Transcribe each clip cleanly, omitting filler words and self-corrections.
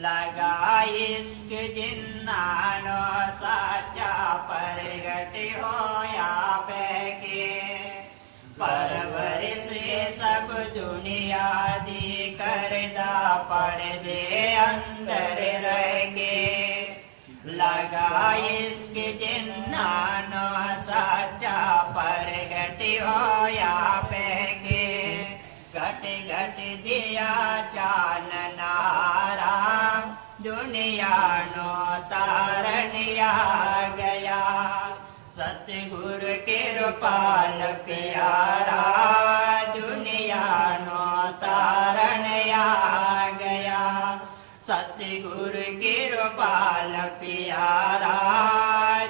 लगा इश्क जिन्नानो साचा परगट होया पैके परवरिश सब दुनिया दी करदा पर्दे अंदर रह के लगा इश्क जिन्नानो साचा परगट होया पैके घट घट दिया चाननारा दुनिया नो तारनिया गया सतगुरु कृपाल प्यारा दुनिया नो तारनिया गया सतगुरु कृपाल प्यारा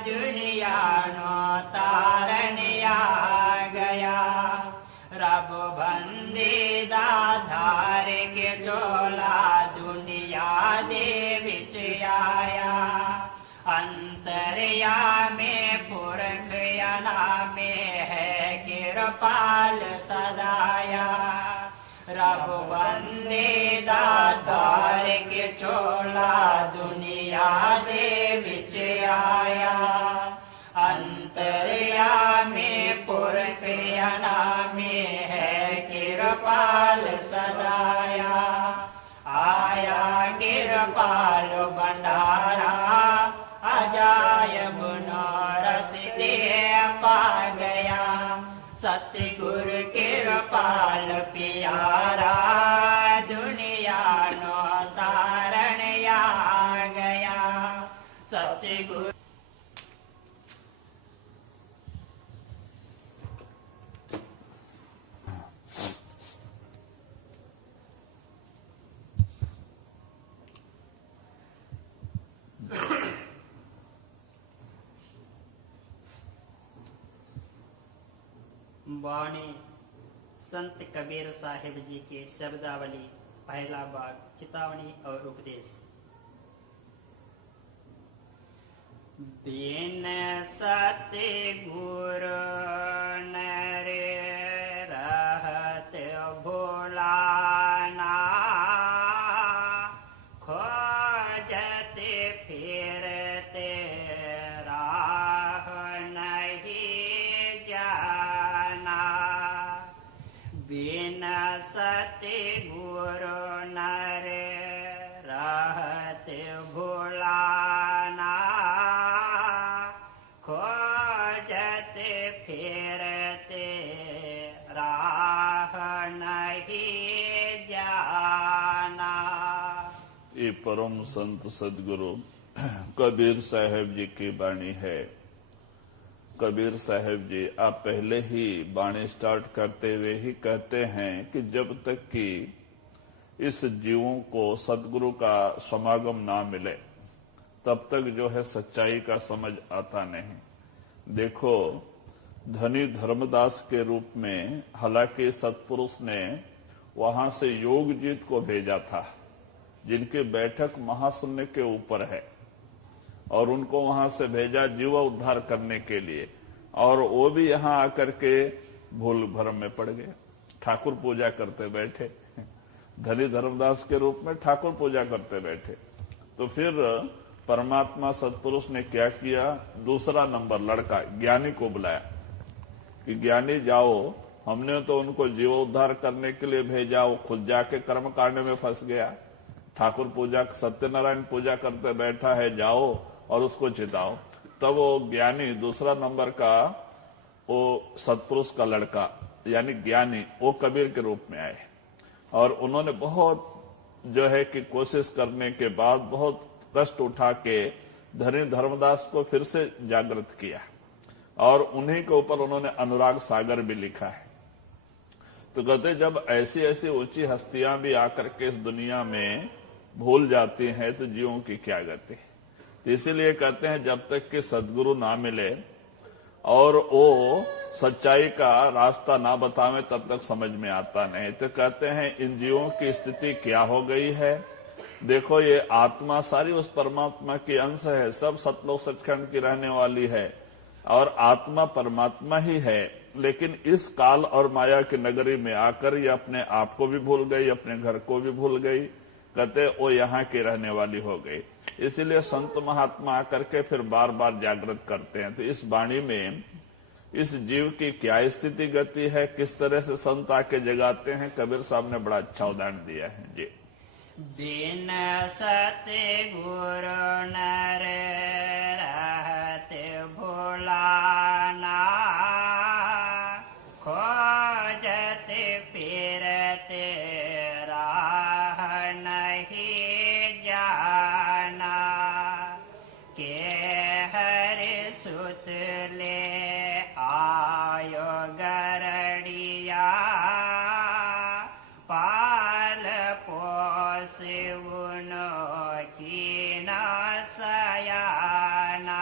दुनिया नो तारनिया गया रब बंदे धार के चोला दुनिया दे विच आया अंतरया में पुरख अना में है कृपाल सदाया रब बंदे धार के चोला दुनिया दे विच आया अंतरया में पुरख अना में है कृपाल सदाया आया कृपाल भंडारा अजायब नरस दे पा गया सतगुरु कृपाल प्यारा दुनिया नो तारण आ गया सतगुरु वाणी संत कबीर साहिब जी की शब्दावली पहला भाग चेतावनी और उपदेश। बिन सतगुरु नर रहत भुलाना खोजत फिरते राह नहीं जाना बिन सतगुरु नर रहत भुलाना खोजत फिरते राह नहीं जाना। ये परम संत सदगुरु कबीर साहब जी की वाणी है। कबीर साहब जी आप पहले ही वाणी स्टार्ट करते हुए ही कहते हैं कि जब तक कि इस जीवों को सदगुरु का समागम ना मिले तब तक जो है सच्चाई का समझ आता नहीं। देखो धनी धर्मदास के रूप में हालांकि सतपुरुष ने वहां से योगजीत को भेजा था जिनकी बैठक महाशून्य के ऊपर है और उनको वहां से भेजा जीव उद्धार करने के लिए और वो भी यहाँ आकर के भूल भरम में पड़ गए, ठाकुर पूजा करते बैठे। धनी धर्मदास के रूप में ठाकुर पूजा करते बैठे। तो फिर परमात्मा सतपुरुष ने क्या किया, दूसरा नंबर लड़का ज्ञानी को बुलाया कि ज्ञानी जाओ, हमने तो उनको जीव उद्धार करने के लिए भेजा, वो खुद जाके कर्म कांड में फंस गया, ठाकुर पूजा सत्यनारायण पूजा करते बैठा है, जाओ और उसको चिताओ। तब वो ज्ञानी दूसरा नंबर का वो सतपुरुष का लड़का यानी ज्ञानी वो कबीर के रूप में आए और उन्होंने बहुत जो है कि कोशिश करने के बाद बहुत कष्ट उठा के धनी धर्मदास को फिर से जागृत किया और उन्हीं के ऊपर उन्होंने अनुराग सागर भी लिखा है। तो कहते जब ऐसी ऐसी ऊंची हस्तियां भी आकर के इस दुनिया में भूल जाती हैं तो जीवों की क्या गति। तो इसीलिए कहते हैं जब तक कि सदगुरु ना मिले और वो सच्चाई का रास्ता ना बतावे तब तक समझ में आता नहीं। तो कहते हैं इन जीवों की स्थिति क्या हो गई है। देखो ये आत्मा सारी उस परमात्मा की अंश है, सब सतलोक सचखंड की रहने वाली है और आत्मा परमात्मा ही है, लेकिन इस काल और माया की नगरी में आकर ये अपने आप को भी भूल गई, अपने घर को भी भूल गई, कहते वो यहाँ की रहने वाली हो गई। इसीलिए संत महात्मा आकर के फिर बार बार जागृत करते हैं। तो इस वाणी में इस जीव की क्या स्थिति गति है, किस तरह से संत आके जगाते हैं, कबीर साहब ने बड़ा अच्छा उदाहरण दिया है जी। बिन सत गुरु नर रहत भुलाना, खोजत फिरत राह नहीं जाना, के हर सुत ले आयो गरड़िया, पाल पोस उनो की न सयाना।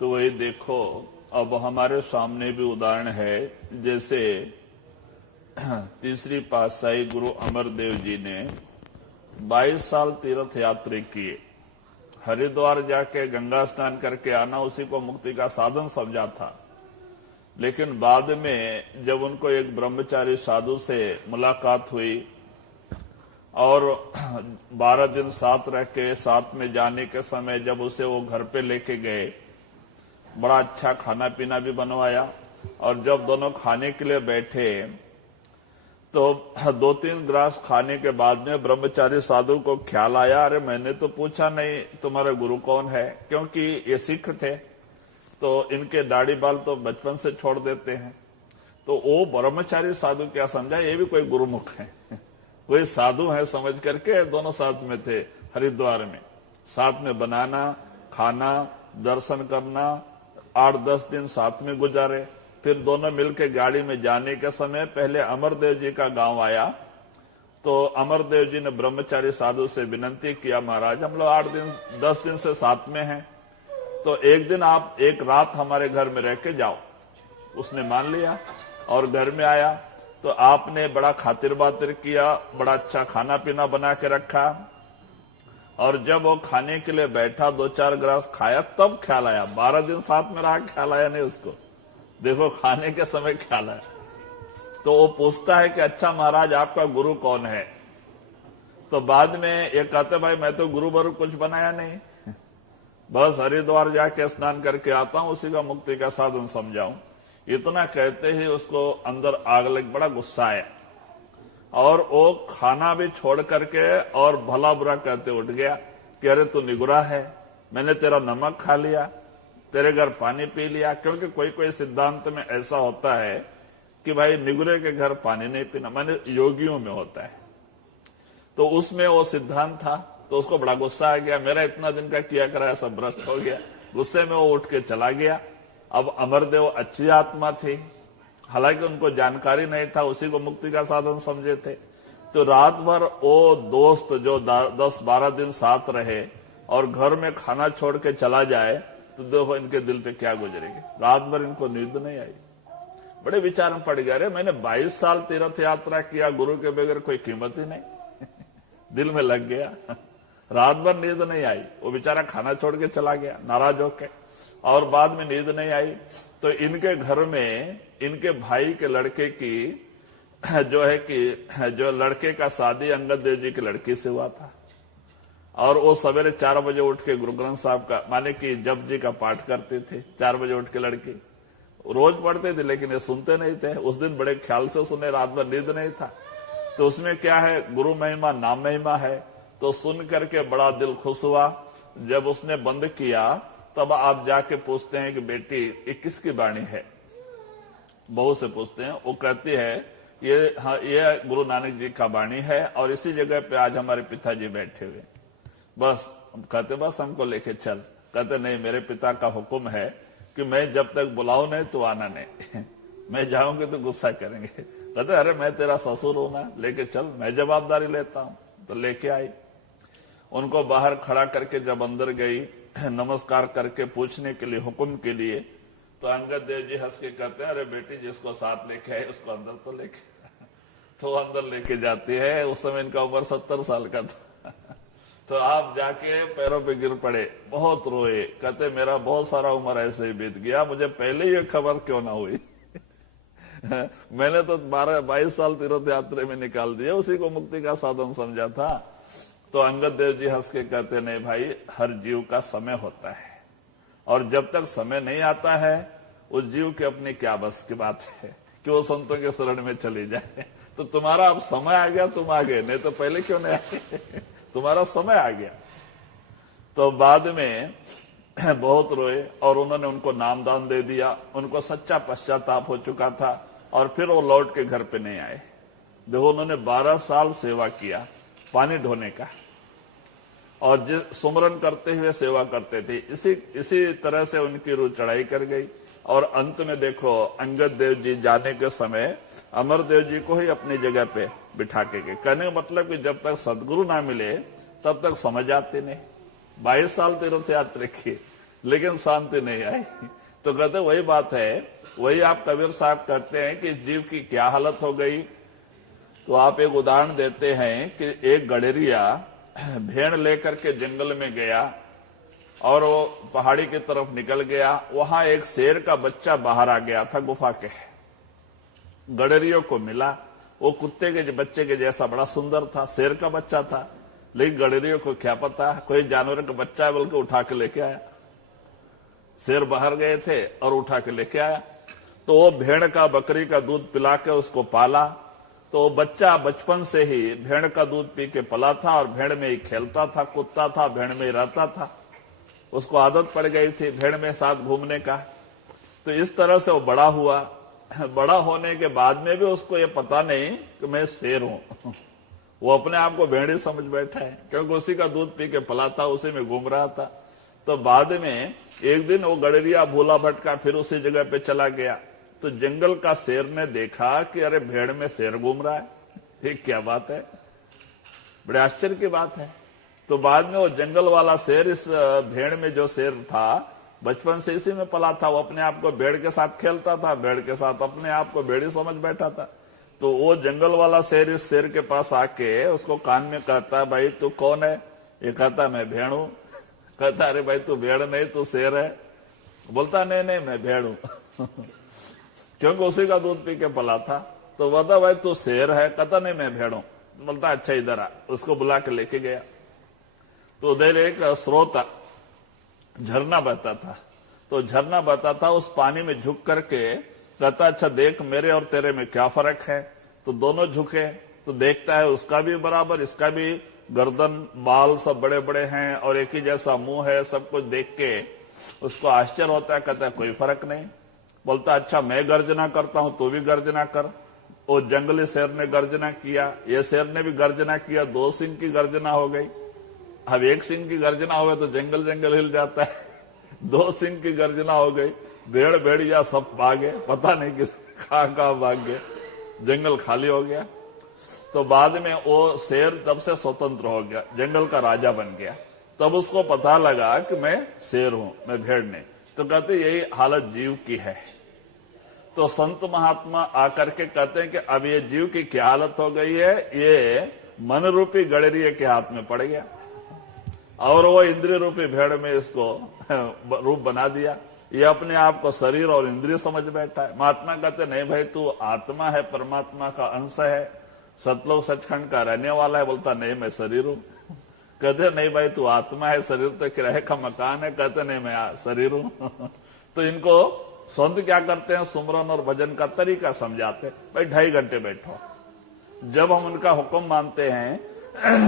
तो वही देखो, अब हमारे सामने भी उदाहरण है। जैसे तीसरी पातशाही गुरु अमरदेव जी ने 22 साल तीर्थ यात्रा किए। हरिद्वार जाके गंगा स्नान करके आना उसी को मुक्ति का साधन समझा था। लेकिन बाद में जब उनको एक ब्रह्मचारी साधु से मुलाकात हुई और 12 दिन साथ रह के साथ में जाने के समय जब उसे वो घर पे लेके गए, बड़ा अच्छा खाना पीना भी बनवाया, और जब दोनों खाने के लिए बैठे तो 2-3 ग्रास खाने के बाद में ब्रह्मचारी साधु को ख्याल आया, अरे मैंने तो पूछा नहीं तुम्हारे गुरु कौन है, क्योंकि ये सिख थे तो इनके दाढ़ी बाल तो बचपन से छोड़ देते हैं। तो वो ब्रह्मचारी साधु क्या समझा, ये भी कोई गुरुमुख है, कोई साधु है समझ करके दोनों साथ में थे। हरिद्वार में साथ में बनाना, खाना, दर्शन करना, 8-10 दिन साथ में गुजारे। फिर दोनों मिलकर गाड़ी में जाने के समय पहले अमरदेव जी का गांव आया। तो अमरदेव जी ने ब्रह्मचारी साधु से विनती किया, महाराज हम लोग 8-10 दिन से साथ में हैं, तो एक दिन आप एक रात हमारे घर में रह के जाओ। उसने मान लिया और घर में आया। तो आपने बड़ा खातिर बातिर किया, बड़ा अच्छा खाना पीना बना के रखा, और जब वो खाने के लिए बैठा 2-4 ग्रास खाया तब ख्याल आया। 12 दिन साथ में रहा, ख्याल आया नहीं उसको। देखो खाने के समय ख्याल आया। तो वो पूछता है कि अच्छा महाराज आपका गुरु कौन है? तो बाद में ये कहते भाई मैं तो गुरु बरु कुछ बनाया नहीं, बस हरिद्वार जाके स्नान करके आता हूं, उसी का मुक्ति का साधन समझाऊं। इतना कहते ही उसको अंदर आग लग, बड़ा गुस्सा आया, और वो खाना भी छोड़ करके और भला बुरा कहते उठ गया कि अरे तू निगुरा है, मैंने तेरा नमक खा लिया, तेरे घर पानी पी लिया। क्योंकि कोई कोई सिद्धांत में ऐसा होता है कि भाई निगुरे के घर पानी नहीं पीना, माने योगियों में होता है। तो उसमें वो सिद्धांत था, तो उसको बड़ा गुस्सा आ गया, मेरा इतना दिन का किया कराया सब भ्रष्ट हो गया। गुस्से में वो उठ के चला गया। अब अमरदेव अच्छी आत्मा थी, हालांकि उनको जानकारी नहीं था, उसी को मुक्ति का साधन समझे थे। तो रात भर वो दोस्त जो 10-12 दिन साथ रहे और घर में खाना छोड़ के चला जाए, तो देखो इनके दिल पे क्या गुजरेगी। रात भर इनको नींद नहीं आई, बड़े विचार में पड़ गए, अरे मैंने 22 साल तीर्थ यात्रा किया, गुरु के बगैर कोई कीमत ही नहीं। दिल में लग गया, रात भर नींद नहीं आई। वो बेचारा खाना छोड़ के चला गया नाराज होके, और बाद में नींद नहीं आई। तो इनके घर में इनके भाई के लड़के की जो लड़के का शादी अंगद देव जी की लड़की से हुआ था, और वो सवेरे 4 बजे उठ के गुरु ग्रंथ साहब का माने कि जप जी का पाठ करते थे। 4 बजे उठ के लड़की रोज पढ़ते थे, लेकिन ये सुनते नहीं थे। उस दिन बड़े ख्याल से सुने, रात भर नींद नहीं था। तो उसमें क्या है, गुरु महिमा नाम महिमा है। तो सुन करके बड़ा दिल खुश हुआ। जब उसने बंद किया तब आप जाके पूछते हैं कि बेटी ये किसकी वाणी है? बहू से पूछते हैं, वो कहती है ये गुरु नानक जी का वाणी है, और इसी जगह पे आज हमारे पिताजी बैठे हुए। बस कहते बस हमको लेके चल। कहते नहीं, मेरे पिता का हुक्म है कि मैं जब तक बुलाऊं नहीं तो आना नहीं। मैं जाऊंगी तो गुस्सा करेंगे। कहते अरे मैं तेरा ससुर हूं ना, लेके चल, मैं जवाबदारी लेता हूं। तो लेके आई। उनको बाहर खड़ा करके जब अंदर गई, नमस्कार करके पूछने के लिए, हुक्म के लिए, तो अंगद देव जी हंस के कहते हैं अरे बेटी जिसको साथ लेके आए उसको अंदर तो लेके। तो अंदर लेके जाती है। उस समय इनका उम्र 70 साल का था। तो आप जाके पैरों पे गिर पड़े, बहुत रोए। कहते मेरा बहुत सारा उम्र ऐसे ही बीत गया, मुझे पहले ये खबर क्यों ना हुई। मैंने तो 22 साल तीर्थ यात्रा में निकाल दिया, उसी को मुक्ति का साधन समझा था। तो अंगद देव जी हंस के कहते नहीं भाई, हर जीव का समय होता है और जब तक समय नहीं आता है उस जीव की अपनी क्या बस की बात है कि वो संतों के शरण में चली जाए। तो तुम्हारा अब समय आ गया, तुम आ गए, नहीं तो पहले क्यों नहीं आए? तुम्हारा समय आ गया। तो बाद में बहुत रोए और उन्होंने उनको नामदान दे दिया। उनको सच्चा पश्चाताप हो चुका था और फिर वो लौट के घर पे नहीं आए। देखो, उन्होंने 12 साल सेवा किया पानी ढोने का और सुमरन करते हुए सेवा करते थे। इसी तरह से उनकी रूह चढ़ाई कर गई और अंत में देखो अंगद देव जी जाने के समय अमरदेव जी को ही अपनी जगह पे बिठा के गए। कहने का मतलब कि जब तक सदगुरु ना मिले तब तक समझ आते नहीं। 22 साल तीर्थ यात्रा की लेकिन शांति नहीं आई। तो कहते वही बात है, वही आप कबीर साहब कहते हैं कि जीव की क्या हालत हो गई। तो आप एक उदाहरण देते हैं कि एक गडेरिया भेड़ लेकर के जंगल में गया और वो पहाड़ी की तरफ निकल गया। वहां एक शेर का बच्चा बाहर आ गया था गुफा के। गडेरियों को मिला, वो कुत्ते के बच्चे के जैसा बड़ा सुंदर था, शेर का बच्चा था। लेकिन गडेरियों को क्या पता कोई जानवर का बच्चा है, बल्कि उठा के लेके आया। शेर बाहर गए थे और उठा के लेके आया। तो वो भेड़ का बकरी का दूध पिला के उसको पाला। तो बच्चा बचपन से ही भेड़ का दूध पी के पला था और भेड़ में ही खेलता था, कुत्ता था, भेड़ में ही रहता था। उसको आदत पड़ गई थी भेड़ में साथ घूमने का। तो इस तरह से वो बड़ा हुआ। बड़ा होने के बाद में भी उसको ये पता नहीं कि मैं शेर हूं। वो अपने आप को भेड़ ही समझ बैठा है, क्योंकि उसी का दूध पी के पला था, उसी में घूम रहा था। तो बाद में एक दिन वो गडेरिया भूला भटका फिर उसी जगह पे चला गया। तो जंगल का शेर ने देखा कि अरे भेड़ में शेर घूम रहा है, ये क्या बात है, बड़े आश्चर्य की बात है। तो बाद में वो जंगल वाला शेर इस भेड़ में जो शेर था बचपन से इसी में पला था, वो अपने आप को भेड़ के साथ खेलता था, भेड़ के साथ अपने आप को भेड़ ही समझ बैठा था। तो वो जंगल वाला शेर इस शेर के पास आके उसको कान में कहता, भाई तू कौन है? ये कहता मैं भेड़ हूं। कहता अरे भाई तू भेड़ नहीं तू शेर है। बोलता नहीं नहीं मैं भेड़ हूं क्योंकि उसी का दूध पी के पला था। तो बता भाई तू शेर है? कहता नहीं मैं भेड़ हूं। बोलता अच्छा इधर आ। उसको बुला के लेके गया। तो उधर एक स्रोत झरना बहता था। तो झरना बहता था, उस पानी में झुक करके कहता अच्छा देख मेरे और तेरे में क्या फर्क है। तो दोनों झुके तो देखता है उसका भी बराबर, इसका भी गर्दन बाल सब बड़े बड़े हैं और एक ही जैसा मुंह है। सब कुछ देख के उसको आश्चर्य होता है। कहता है कोई फर्क नहीं। बोलता अच्छा मैं गर्जना करता हूं तू भी गर्जना कर। वो जंगली शेर ने गर्जना किया, ये शेर ने भी गर्जना किया, 2 सिंह की गर्जना हो गई। अब 1 सिंह की गर्जना हो गई तो जंगल जंगल हिल जाता है। 2 सिंह की गर्जना हो गई, भेड़ भेड़िया सब भागे, पता नहीं किस कहां भाग गए, जंगल खाली हो गया। तो बाद में वो शेर तब से स्वतंत्र हो गया, जंगल का राजा बन गया। तब उसको पता लगा कि मैं शेर हूं, मैं भेड़ नहीं। तो कहते यही हालत जीव की है। तो संत महात्मा आकर के कहते हैं कि अब ये जीव की क्या हालत हो गई है, ये मन रूपी गडेरिये के हाथ में पड़ गया और वो इंद्रिय रूपी भेड़ में इसको रूप बना दिया। ये अपने आप को शरीर और इंद्रिय समझ बैठा है। महात्मा कहते नहीं भाई तू आत्मा है, परमात्मा का अंश है, सतलोक सचखंड का रहने वाला है। बोलता नहीं मैं शरीर हूं। कहते नहीं भाई तू आत्मा है, शरीर तो किराए का मकान है। कहते नहीं मैं शरीर हूं। तो इनको संत क्या करते हैं, सुमरन और भजन का तरीका समझाते हैं। भाई 2.5 घंटे बैठो। जब हम उनका हुक्म मानते हैं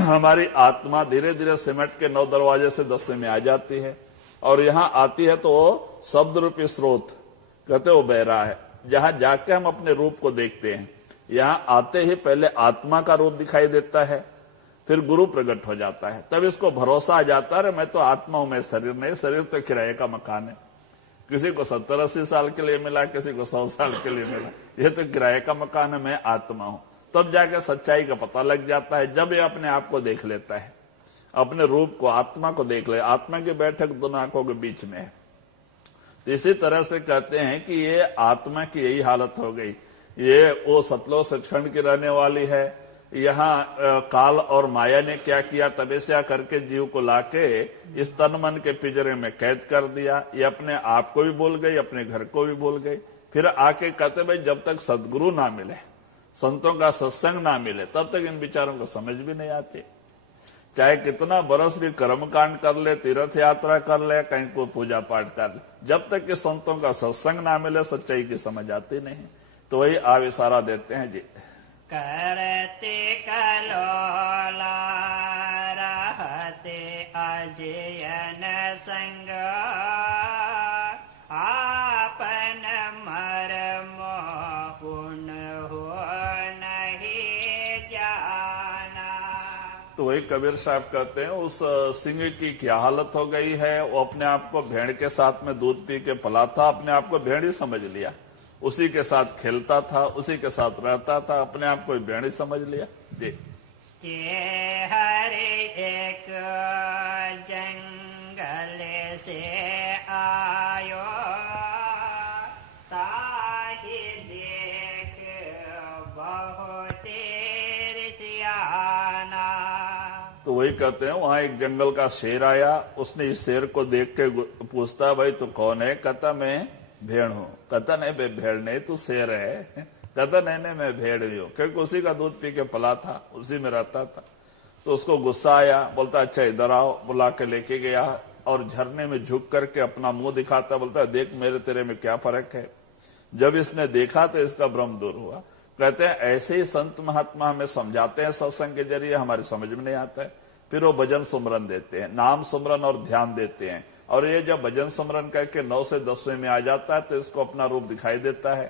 हमारी आत्मा धीरे धीरे सिमट के 9 दरवाजे से 10वें में आ जाती है और यहां आती है तो वो शब्द रूपी स्रोत कहते वो बह रहा है, जहां जाके हम अपने रूप को देखते हैं। यहां आते ही पहले आत्मा का रूप दिखाई देता है, फिर गुरु प्रकट हो जाता है। तब इसको भरोसा आ जाता है मैं तो आत्मा हूं, मैं शरीर नहीं। शरीर तो किराए का मकान है, किसी को 70-80 साल के लिए मिला, किसी को 100 साल के लिए मिला। ये तो किराए का मकान है, मैं आत्मा हूं। तब जाके सच्चाई का पता लग जाता है, जब ये अपने आप को देख लेता है, अपने रूप को, आत्मा को देख ले। आत्मा की बैठक दोनों आंखों के बीच में है। तो इसी तरह से कहते हैं कि ये आत्मा की यही हालत हो गई। ये वो सतलोक सचखंड की रहने वाली है। यहाँ काल और माया ने क्या किया, तपस्या करके जीव को लाके इस तन मन के पिंजरे में कैद कर दिया। ये अपने आप को भी भूल गई, अपने घर को भी भूल गई। फिर आके कहते भाई जब तक सदगुरु ना मिले, संतों का सत्संग ना मिले, तब तक इन विचारों को समझ भी नहीं आती। चाहे कितना बरस भी कर्मकांड कर ले, तीर्थ यात्रा कर ले, कहीं को पूजा पाठ कर ले, जब तक कि संतों का सत्संग ना मिले सच्चाई की समझ आती नहीं। तो वही आप इशारा देते हैं जी। करते कलोला रहते अजयन संग, आपन मर्म पुन हो नहीं जाना। तो वही कबीर साहब कहते हैं उस सिंह की क्या हालत हो गई है। वो अपने आप को भेड़ के साथ में दूध पी के पला था, अपने आप को भेड़ ही समझ लिया, उसी के साथ खेलता था, उसी के साथ रहता था, अपने आप को भेड़ ही समझ लिया जी। के हर एक जंगल से आयो, ताहि देख बहुत सियाना। तो वही कहते हैं वहां एक जंगल का शेर आया, उसने इस शेर को देख के पूछता भाई तू कौन है? कहता मैं भेड़ हूं। कहता नहीं बे भेड़ नहीं तू शेर है। कहता नहीं मैं भेड़ ही हूं, क्योंकि उसी का दूध पी के पला था, उसी में रहता था। तो उसको गुस्सा आया, बोलता अच्छा इधर आओ, बुला के लेके गया और झरने में झुक करके अपना मुंह दिखाता, बोलता देख मेरे तेरे में क्या फर्क है। जब इसने देखा तो इसका भ्रम दूर हुआ। कहते हैं ऐसे ही संत महात्मा हमें समझाते हैं सत्संग के जरिए, हमारी समझ में नहीं आता है, फिर वो भजन सुमरन देते हैं, नाम सुमरन और ध्यान देते हैं। और ये जब भजन सुमरन करके 9 से 10वें में आ जाता है तो इसको अपना रूप दिखाई देता है,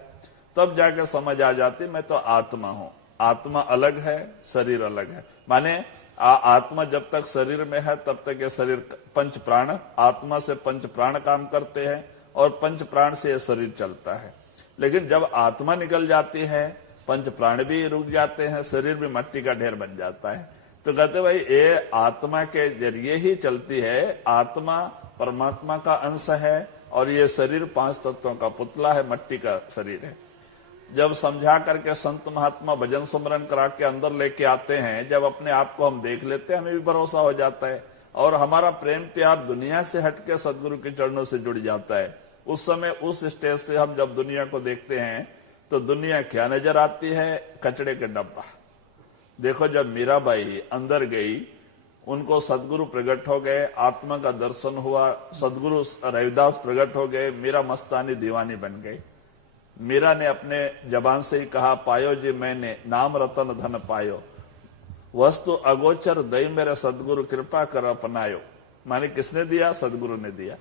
तब जाके समझ आ जाती मैं तो आत्मा हूं। आत्मा अलग है, शरीर अलग है। माने आत्मा जब तक शरीर में है तब तक ये शरीर, पंच प्राण, आत्मा से पंच प्राण काम करते हैं और पंच प्राण से ये शरीर चलता है। लेकिन जब आत्मा निकल जाती है पंच प्राण भी रुक जाते हैं, शरीर भी मिट्टी का ढेर बन जाता है। तो कहते भाई ये आत्मा के जरिए ही चलती है, आत्मा परमात्मा का अंश है और ये शरीर 5 तत्वों का पुतला है, मिट्टी का शरीर है। जब समझा करके संत महात्मा भजन सुमरन करा के अंदर लेके आते हैं, जब अपने आप को हम देख लेते हैं हमें भी भरोसा हो जाता है और हमारा प्रेम प्यार दुनिया से हटके सदगुरु के चरणों से जुड़ जाता है। उस समय उस स्टेज से हम जब दुनिया को देखते हैं तो दुनिया क्या नजर आती है? कचड़े के डब्बा। देखो जब मीराबाई अंदर गई, उनको सदगुरु प्रकट हो गए, आत्मा का दर्शन हुआ, सदगुरु रविदास प्रकट हो गए, मीरा मस्तानी दीवानी बन गई। मीरा ने अपने जबान से ही कहा पायो जी मैंने नाम रतन धन पायो, वस्तु अगोचर दई मेरे सदगुरु कृपा कर अपनायो। माने किसने दिया? सदगुरु ने दिया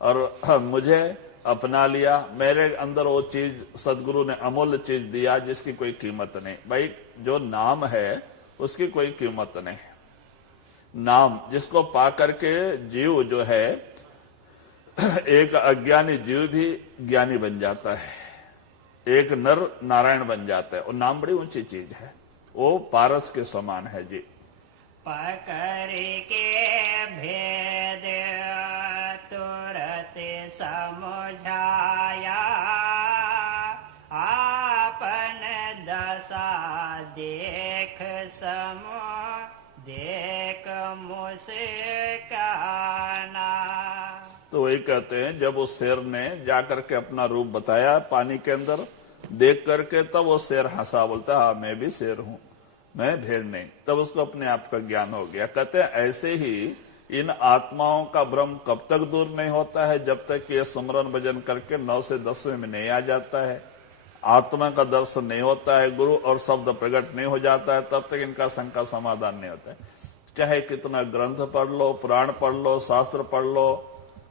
और मुझे अपना लिया। मेरे अंदर वो चीज सदगुरु ने अमूल्य चीज दिया जिसकी कोई कीमत नहीं। भाई जो नाम है उसकी कोई कीमत नहीं। नाम जिसको पा करके जीव जो है, एक अज्ञानी जीव भी ज्ञानी बन जाता है, एक नर नारायण बन जाता है। और नाम बड़ी ऊंची चीज है, वो पारस के समान है जी। पकड़ के भेद तुरत समझाया, आपन दशा देख देख मुस्काना। तो वही कहते हैं जब उस शेर ने जाकर के अपना रूप बताया पानी के अंदर देख करके, तब वो शेर हंसा, बोलता हाँ मैं भी शेर हूं, मैं भेड़ नहीं। तब उसको अपने आप का ज्ञान हो गया। कहते हैं ऐसे ही इन आत्माओं का भ्रम कब तक दूर नहीं होता है? जब तक ये सुमरन भजन करके 9 से 10वें में नहीं आ जाता है, आत्मा का दर्शन नहीं होता है, गुरु और शब्द प्रकट नहीं हो जाता है, तब तक इनका शंका समाधान नहीं होता है। चाहे कितना ग्रंथ पढ़ लो, पुराण पढ़ लो, शास्त्र पढ़ लो,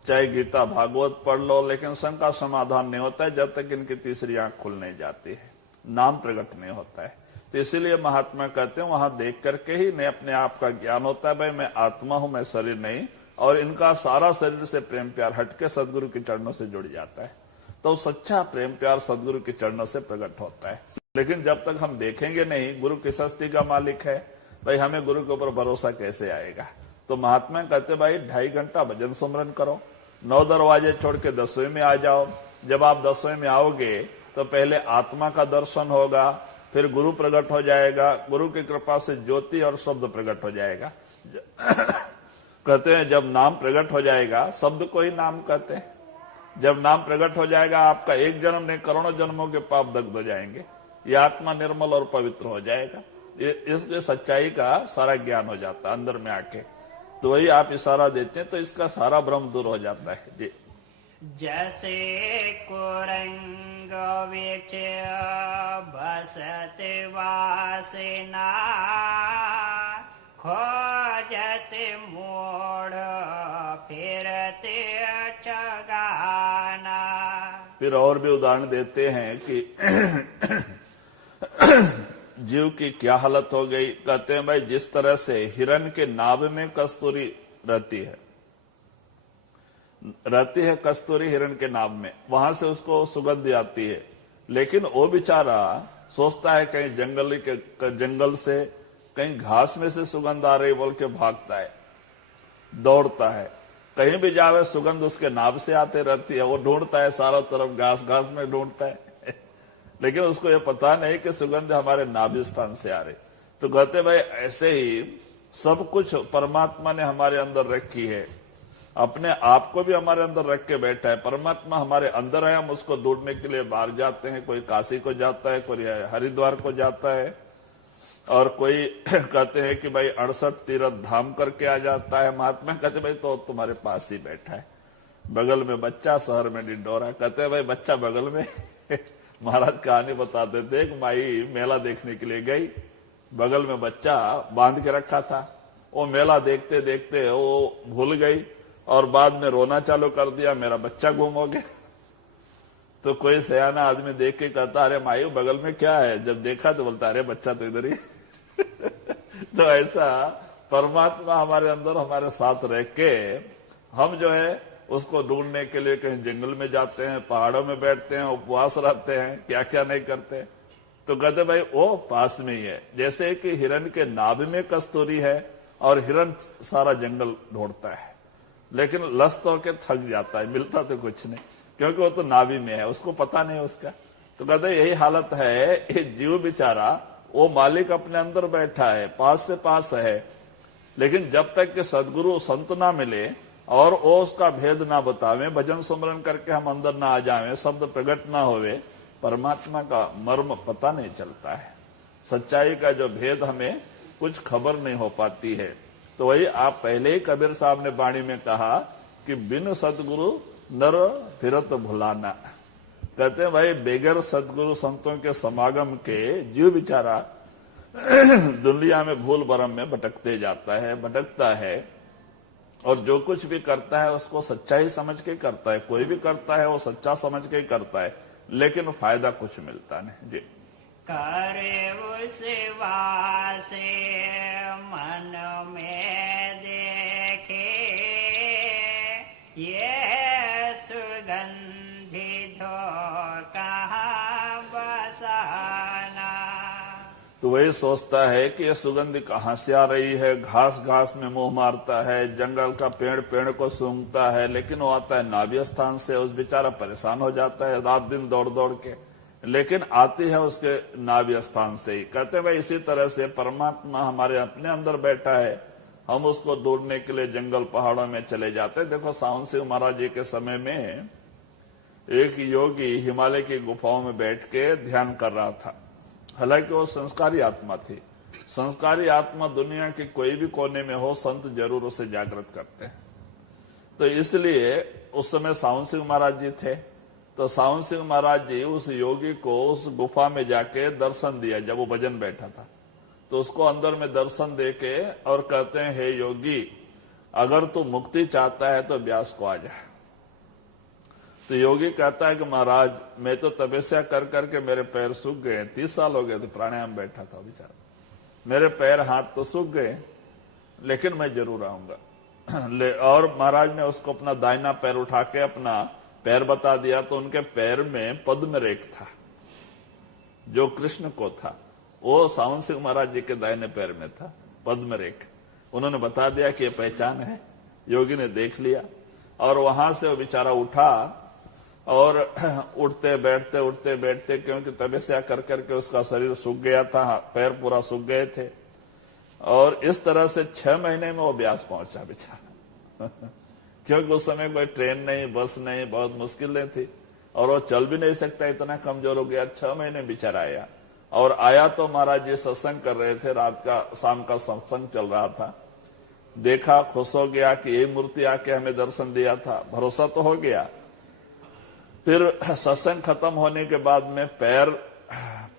चाहे गीता भागवत पढ़ लो, लेकिन शंका समाधान नहीं होता है जब तक इनकी तीसरी आंख खुल नहीं जाती है, नाम प्रकट नहीं होता है। तो इसीलिए महात्मा कहते हैं वहां देख करके ही नहीं अपने आप का ज्ञान होता है, भाई मैं आत्मा हूं, मैं शरीर नहीं। और इनका सारा शरीर से प्रेम प्यार हटके सदगुरु के चरणों से जुड़ जाता है, तो सच्चा प्रेम प्यार सदगुरु के चरणों से प्रकट होता है। लेकिन जब तक हम देखेंगे नहीं गुरु किस हस्ती का मालिक है, भाई हमें गुरु के ऊपर भरोसा कैसे आएगा? तो महात्मा कहते भाई 2.5 घंटा भजन सुमरन करो, 9 दरवाजे छोड़ के 10वें में आ जाओ। जब आप 10वें में आओगे तो पहले आत्मा का दर्शन होगा, फिर गुरु प्रकट हो जाएगा, गुरु की कृपा से ज्योति और शब्द प्रकट हो जाएगा। कहते हैं जब नाम प्रकट हो जाएगा, शब्द को ही नाम कहते हैं, जब नाम प्रकट हो जाएगा आपका एक जन्म नहीं करोड़ों जन्मों के पाप दग्ध हो जाएंगे, ये आत्मा निर्मल और पवित्र हो जाएगा। इसके सच्चाई का सारा ज्ञान हो जाता है अंदर में आके। तो वही आप इशारा देते हैं तो इसका सारा भ्रम दूर हो जाता है जी। जैसे कुरंग विच बसत वासना, खोजत मोड़ फिरत चगाना। फिर और भी उदाहरण देते हैं कि जीव की क्या हालत हो गई। कहते हैं भाई जिस तरह से हिरण के नाभ में कस्तूरी रहती है कस्तूरी हिरण के नाभ में, वहां से उसको सुगंध आती है, लेकिन वो बेचारा सोचता है कहीं जंगल से कहीं घास में से सुगंध आ रही बोल के भागता है, दौड़ता है। कहीं भी जावे सुगंध उसके नाभ से आते रहती है, वो ढूंढता है सारा तरफ, घास में ढूंढता है लेकिन उसको ये पता नहीं कि सुगंध हमारे नाभि स्थान से आ रही। तो कहते भाई ऐसे ही सब कुछ परमात्मा ने हमारे अंदर रखी है, अपने आप को भी हमारे अंदर रख के बैठा है। परमात्मा हमारे अंदर है, हम उसको ढूंढने के लिए बाहर जाते हैं। कोई काशी को जाता है, कोई हरिद्वार को जाता है, और कोई कहते हैं कि भाई 68 तीर्थ धाम करके आ जाता है। महात्मा कहते भाई तो तुम्हारे पास ही बैठा है, बगल में बच्चा, शहर में डिंडोरा। कहते हैं भाई बच्चा बगल में महाराज कहानी बताते थे, एक माई मेला देखने के लिए गई, बगल में बच्चा बांध के रखा था। वो मेला देखते देखते वो भूल गई और बाद में रोना चालू कर दिया, मेरा बच्चा गुम हो गया। तो कोई सयाना आदमी देख के कहता अरे माई बगल में क्या है, जब देखा तो बोलता अरे बच्चा तो इधर ही तो ऐसा परमात्मा हमारे अंदर हमारे साथ रह के हम जो है उसको ढूंढने के लिए कहीं जंगल में जाते हैं, पहाड़ों में बैठते हैं, उपवास रहते हैं, क्या क्या नहीं करते। तो कहते भाई वो पास में ही है। जैसे कि हिरण के नाभि में कस्तूरी है और हिरण सारा जंगल ढूंढता है, लेकिन लस्त होकर थक जाता है, मिलता तो कुछ नहीं, क्योंकि वो तो नाभि में है, उसको पता नहीं उसका। तो कहते यही हालत है, ये जीव बेचारा वो मालिक अपने अंदर बैठा है, पास से पास है, लेकिन जब तक कि सदगुरु संत ना मिले और वो उसका भेद ना बतावे, भजन सुमरन करके हम अंदर ना आ जावे, शब्द प्रकट ना होवे, परमात्मा का मर्म पता नहीं चलता है। सच्चाई का जो भेद हमें कुछ खबर नहीं हो पाती है। तो वही आप पहले ही कबीर साहब ने वाणी में कहा कि बिन सदगुरु नर फिरत भुलाना। कहते हैं भाई बेगर सदगुरु संतों के समागम के जीव बेचारा दुनिया में भूल भरम में भटकता है, और जो कुछ भी करता है उसको सच्चाई समझ के करता है। कोई भी करता है वो सच्चा समझ के करता है, लेकिन फायदा कुछ मिलता नहीं जी। करे उस वासे मन में देखे, ये सुगंधि धो कहाँ बसाना। तो वही सोचता है कि ये सुगंध कहाँ से आ रही है, घास में मुंह मारता है, जंगल का पेड़ को सूंघता है, लेकिन वो आता है नाभि स्थान से। उस बेचारा परेशान हो जाता है रात दिन दौड़ दौड़ के, लेकिन आती है उसके नाभि स्थान से ही। कहते हैं भाई इसी तरह से परमात्मा हमारे अपने अंदर बैठा है, हम उसको ढूंढने के लिए जंगल पहाड़ों में चले जाते हैं। देखो सावन सिंह महाराज जी के समय में एक योगी हिमालय की गुफाओं में बैठ के ध्यान कर रहा था। हालांकि वो संस्कारी आत्मा थी। संस्कारी आत्मा दुनिया के कोई भी कोने में हो, संत जरूर उसे जागृत करते हैं। तो इसलिए उस समय सावन सिंह महाराज जी थे। तो सावन सिंह महाराज जी उस योगी को उस गुफा में जाके दर्शन दिया जब वो भजन बैठा था। तो उसको अंदर में दर्शन देके और कहते हैं हे योगी, अगर तू मुक्ति चाहता है तो ब्यास को आ जा। तो योगी कहता है कि महाराज मैं तो तपस्या कर करके मेरे पैर सूख गए, 30 साल हो गए थे प्राणायाम बैठा था बेचारा, मेरे पैर हाथ तो सूख गए, लेकिन मैं जरूर आऊंगा। और महाराज ने उसको अपना दाहिना पैर उठा के अपना पैर बता दिया। तो उनके पैर में पद्म रेख था, जो कृष्ण को था, वो सावन सिंह महाराज जी के दाहिने पैर में था पद्म रेख। उन्होंने बता दिया कि ये पहचान है। योगी ने देख लिया और वहां से वो बेचारा उठा और उठते बैठते क्योंकि तपस्या कर करके उसका शरीर सूख गया था, पैर पूरा सूख गए थे, और इस तरह से 6 महीने में वो ब्यास पहुंचा बेचारा क्योंकि उस समय कोई ट्रेन नहीं, बस नहीं, बहुत मुश्किलें थी और वो चल भी नहीं सकता, इतना कमजोर हो गया। 6 महीने बेचारा आया और आया तो महाराज जी सत्संग कर रहे थे, रात का शाम का सत्संग चल रहा था। देखा, खुश हो गया कि ये मूर्ति आके हमें दर्शन दिया था, भरोसा तो हो गया। फिर सत्संग खत्म होने के बाद में पैर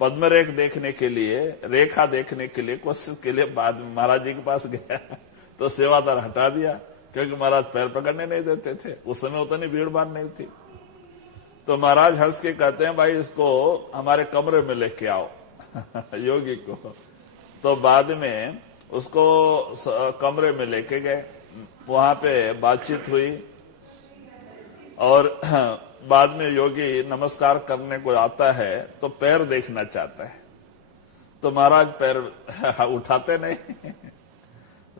पद्मरेख देखने के लिए, रेखा देखने के लिए, कोशिश के लिए बाद में महाराज जी के पास गया तो सेवादार हटा दिया, क्योंकि महाराज पैर पकड़ने नहीं देते थे। उस समय उतनी भीड़ भाड़ नहीं थी। तो महाराज हंस के कहते हैं, भाई इसको हमारे कमरे में लेके आओ योगी को। तो बाद में उसको कमरे में लेके गए, वहां पे बातचीत हुई और बाद में योगी नमस्कार करने को आता है तो पैर देखना चाहता है, तो महाराज पैर उठाते नहीं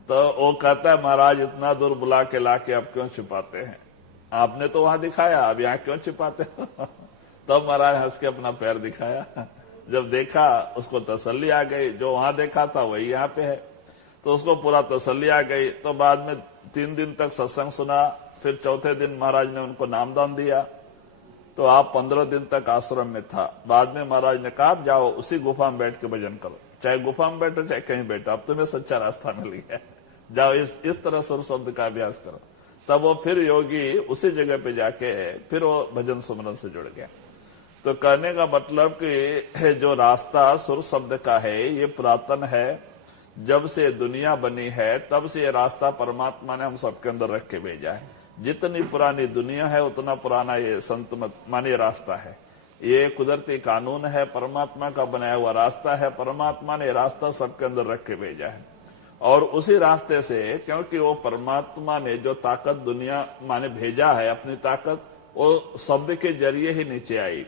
तो वो कहता है, महाराज इतना दूर बुला के लाके आप क्यों छिपाते हैं? आपने तो वहां दिखाया, अब यहाँ क्यों छिपाते हो? तब महाराज हंस के अपना पैर दिखाया। जब देखा उसको तसल्ली आ गई, जो वहां देखा था वही यहाँ पे है, तो उसको पूरा तसल्ली आ गई। तो बाद में 3 दिन तक सत्संग सुना। फिर चौथे दिन महाराज ने उनको नामदान दिया। तो आप 15 दिन तक आश्रम में था। बाद में महाराज ने कहा, आप जाओ उसी गुफा में बैठ के भजन करो, चाहे गुफा में बैठो चाहे कहीं बैठो, अब तुम्हें सच्चा रास्ता मिल गया, जाओ इस तरह सुर शब्द का अभ्यास करो। तब वो फिर योगी उसी जगह पे जाके फिर वो भजन सुमरन से जुड़ गया। तो कहने का मतलब कि जो रास्ता सुर शब्द का है ये पुरातन है, जब से दुनिया बनी है तब से ये रास्ता परमात्मा ने हम सबके अंदर रख के भेजा है। जितनी पुरानी दुनिया है उतना पुराना ये संत माने रास्ता है। ये कुदरती कानून है, परमात्मा का बनाया हुआ रास्ता है। परमात्मा ने रास्ता सबके अंदर रख के भेजा है और उसी रास्ते से, क्योंकि वो परमात्मा ने जो ताकत दुनिया माने भेजा है, अपनी ताकत वो शब्द के जरिए ही नीचे आई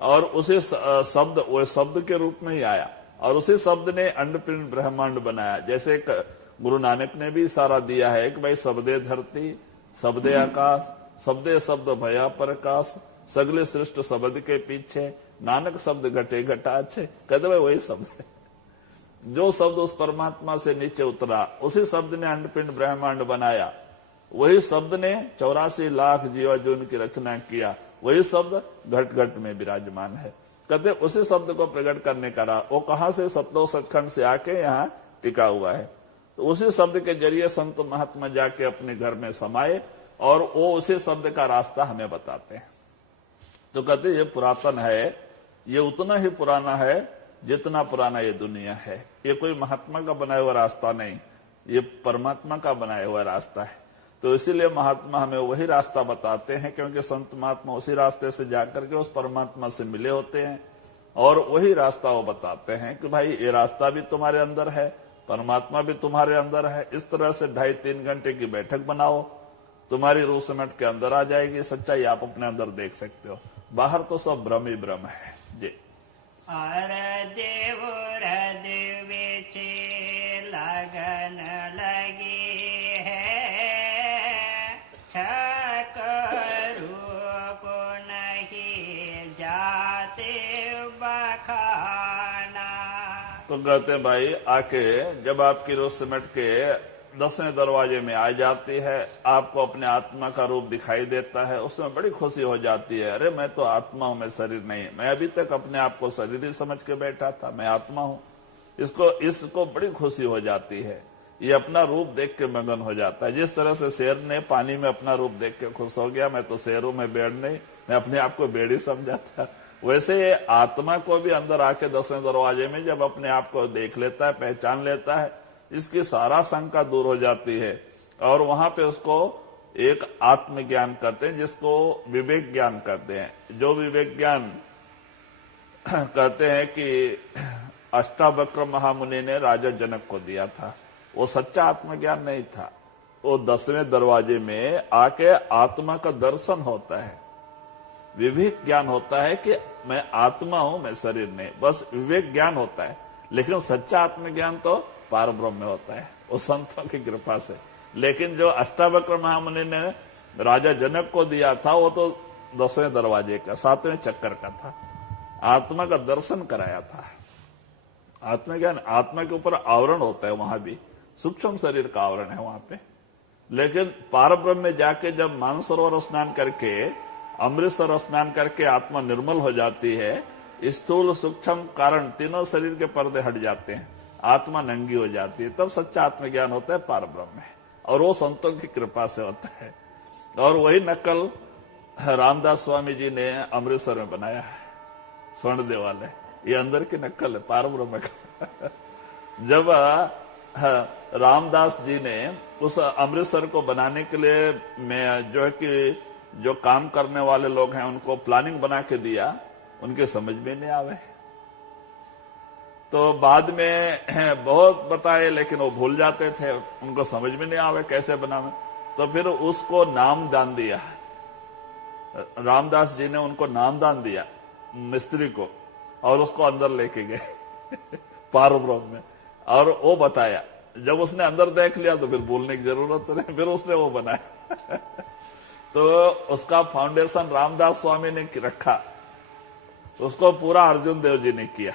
और उसी शब्द वो शब्द के रूप में ही आया और उसी शब्द ने अंडपिंड ब्रह्मांड बनाया। जैसे गुरु नानक ने भी इशारा दिया है कि भाई शब्दे धरती, शब्दे आकाश, शब्दे शब्द भया प्रकाश, सगले सृष्ट शब्द के पीछे, नानक शब्द घटे घटाच्छे। कहते भाई वही शब्द है, जो शब्द उस परमात्मा से नीचे उतरा, उसी शब्द ने अंडपिंड ब्रह्मांड बनाया। वही शब्द ने 84 लाख जीवा जून की रचना किया। वही शब्द घट घट में विराजमान है। कहते उसी शब्द को प्रकट करने का रहा, वो कहां से? सतलोक सचखंड से आके यहाँ टिका हुआ है। तो उसी शब्द के जरिए संत महात्मा जाके अपने घर में समाये और वो उसी शब्द का रास्ता हमें बताते हैं। तो कहते ये पुरातन है, ये उतना ही पुराना है जितना पुराना ये दुनिया है। ये कोई महात्मा का बनाया हुआ रास्ता नहीं, ये परमात्मा का बनाया हुआ रास्ता है। तो इसीलिए महात्मा हमें वही रास्ता बताते हैं, क्योंकि संत महात्मा उसी रास्ते से जाकर के उस परमात्मा से मिले होते हैं और वही रास्ता वो बताते हैं कि भाई ये रास्ता भी तुम्हारे अंदर है, परमात्मा भी तुम्हारे अंदर है। इस तरह से 2.5-3 घंटे की बैठक बनाओ, तुम्हारी रूह समझ के अंदर आ जाएगी, सच्चाई आप अपने अंदर देख सकते हो। बाहर तो सब भ्रम ही भ्रम है जी। देव विचे लगन लगी है, छकरू को नहीं जाते बखाना। तो कहते भाई आके जब आपकी रूह सिमट के 10वें दरवाजे में आ जाती है, आपको अपने आत्मा का रूप दिखाई देता है, उसमें बड़ी खुशी हो जाती है। अरे मैं तो आत्मा हूं, मैं शरीर नहीं। मैं अभी तक अपने आप को शरीर ही समझ के बैठा था, मैं आत्मा हूं। इसको बड़ी खुशी हो जाती है। ये अपना रूप देख के मगन हो जाता है। जिस तरह से शेर ने पानी में अपना रूप देख के खुश हो गया, मैं तो शेर हूं, मैं बेड़ नहीं, मैं अपने आप को बेड़ ही समझा था। वैसे ये आत्मा को भी अंदर आके 10वें दरवाजे में जब अपने आप को देख लेता है, पहचान लेता है, इसकी सारा शंका दूर हो जाती है और वहां पे उसको एक आत्मज्ञान कहते हैं, जिसको विवेक ज्ञान कहते हैं। जो विवेक ज्ञान कहते हैं कि अष्टावक्र महामुनि ने राजा जनक को दिया था, वो सच्चा आत्मज्ञान नहीं था। वो 10वें दरवाजे में आके आत्मा का दर्शन होता है, विवेक ज्ञान होता है कि मैं आत्मा हूं, मैं शरीर नहीं, बस विवेक ज्ञान होता है। लेकिन सच्चा आत्मज्ञान तो पार ब्रह्म में होता है, वो संतों की कृपा से। लेकिन जो अष्टावक्र महामुनि ने राजा जनक को दिया था, वो तो 10वें दरवाजे का 7वें चक्कर का था, आत्मा का दर्शन कराया था। आत्मज्ञान, आत्मा के ऊपर आवरण होता है, वहां भी सूक्ष्म शरीर का आवरण है वहां पे। लेकिन पार ब्रह्म में जाके जब मानसरोवर स्नान करके, अमृतसर स्नान करके आत्मा निर्मल हो जाती है, स्थूल सूक्ष्म कारण तीनों शरीर के पर्दे हट जाते हैं, आत्मा नंगी हो जाती है, तब सच्चा आत्मज्ञान होता है, पार ब्रह्म है। और वो संतों की कृपा से होता है। और वही नकल रामदास स्वामी जी ने अमृतसर में बनाया है, स्वर्ण देवालय। ये अंदर की नकल है पार ब्रह्म का। जब रामदास जी ने उस अमृतसर को बनाने के लिए मैं जो है कि जो काम करने वाले लोग हैं उनको प्लानिंग बना के दिया, उनके समझ में नहीं आवे। तो बाद में बहुत बताए लेकिन वो भूल जाते थे, उनको समझ में नहीं आवे कैसे बनावे। तो फिर उसको नाम दान दिया, रामदास जी ने उनको नाम दान दिया मिस्त्री को, और उसको अंदर लेके गए पार ब्रह्म में, और वो बताया। जब उसने अंदर देख लिया तो फिर बोलने की जरूरत नहीं, फिर उसने वो बनाया। तो उसका फाउंडेशन रामदास स्वामी ने रखा, उसको पूरा अर्जुन देव जी ने किया,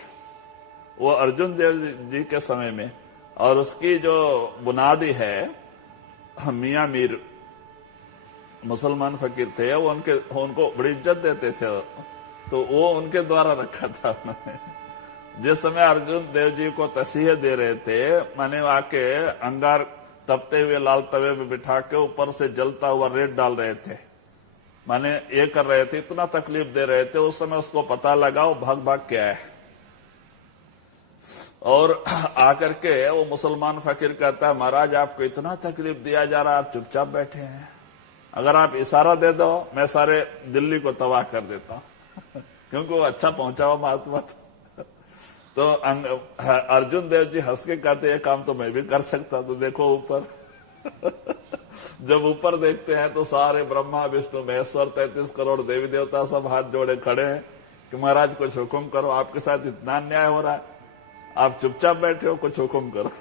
वो अर्जुन देव जी के समय में। और उसकी जो बुनियादी है, मियां मीर मुसलमान फकीर थे, वो उनको बड़ी इज्जत देते थे, तो वो उनके द्वारा रखा था उन्होंने। जिस समय अर्जुन देव जी को तसीहे दे रहे थे, माने आके अंगार तपते हुए लाल तवे में बिठा के ऊपर से जलता हुआ रेत डाल रहे थे, माने ये कर रहे थे, इतना तकलीफ दे रहे थे। उस समय उसको पता लगा, वो भाग भाग के आए, और आकर के वो मुसलमान फकीर कहता है, महाराज आपको इतना तकलीफ दिया जा रहा है, आप चुपचाप बैठे हैं, अगर आप इशारा दे दो मैं सारे दिल्ली को तबाह कर देता हूं। क्योंकि वो अच्छा पहुंचा हुआ महात्मा था। तो अर्जुन देव जी हंस के कहते, ये काम तो मैं भी कर सकता। तो देखो ऊपर जब ऊपर देखते हैं तो सारे ब्रह्मा विष्णु महेश्वर 33 करोड़ देवी देवता सब हाथ जोड़े खड़े हैं कि महाराज कुछ हुक्म करो, आपके साथ इतना अन्याय हो रहा है, आप चुपचाप बैठे हो, कुछ हुक्म करो।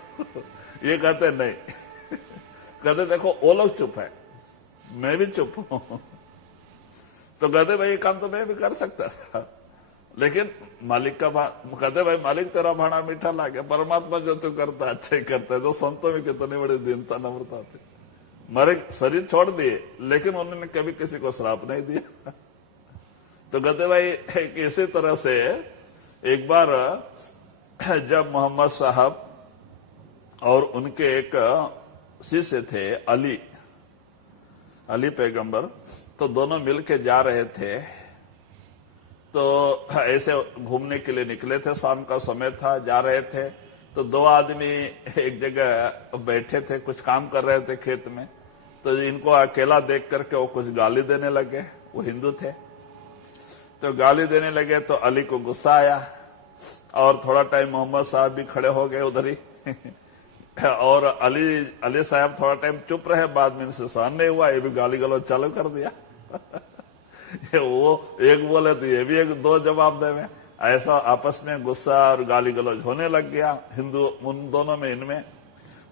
ये कहते नहीं, कहते देखो वो लोग चुप है, मैं भी चुप हूं। तो कहते भाई ये काम तो मैं भी कर सकता था, लेकिन मालिक का कहते भाई मालिक तेरा भाड़ा मीठा लागे, परमात्मा जो तू करता अच्छा ही करता है। तो संतों में कितनी बड़ी दीनता नम्रता थी, मरे शरीर छोड़ दिए लेकिन उन्होंने कभी किसी को श्राप नहीं दिया। तो कहते भाई इसी तरह से एक बार जब मोहम्मद साहब और उनके एक शिष्य थे अली पैगंबर, तो दोनों मिलके जा रहे थे। तो ऐसे घूमने के लिए निकले थे, शाम का समय था, जा रहे थे। तो दो आदमी एक जगह बैठे थे, कुछ काम कर रहे थे खेत में। तो इनको अकेला देख करके वो कुछ गाली देने लगे, वो हिंदू थे। तो गाली देने लगे तो अली को गुस्सा आया, और थोड़ा टाइम मोहम्मद साहब भी खड़े हो गए उधर ही। और अली साहब थोड़ा टाइम चुप रहे, बाद में इनसे सहन नहीं हुआ, ये भी गाली गलौज चालू कर दिया। वो एक बोले तो ये भी एक दो जवाब दे में, ऐसा आपस में गुस्सा और गाली गलौज होने लग गया हिंदू उन दोनों में, इनमें।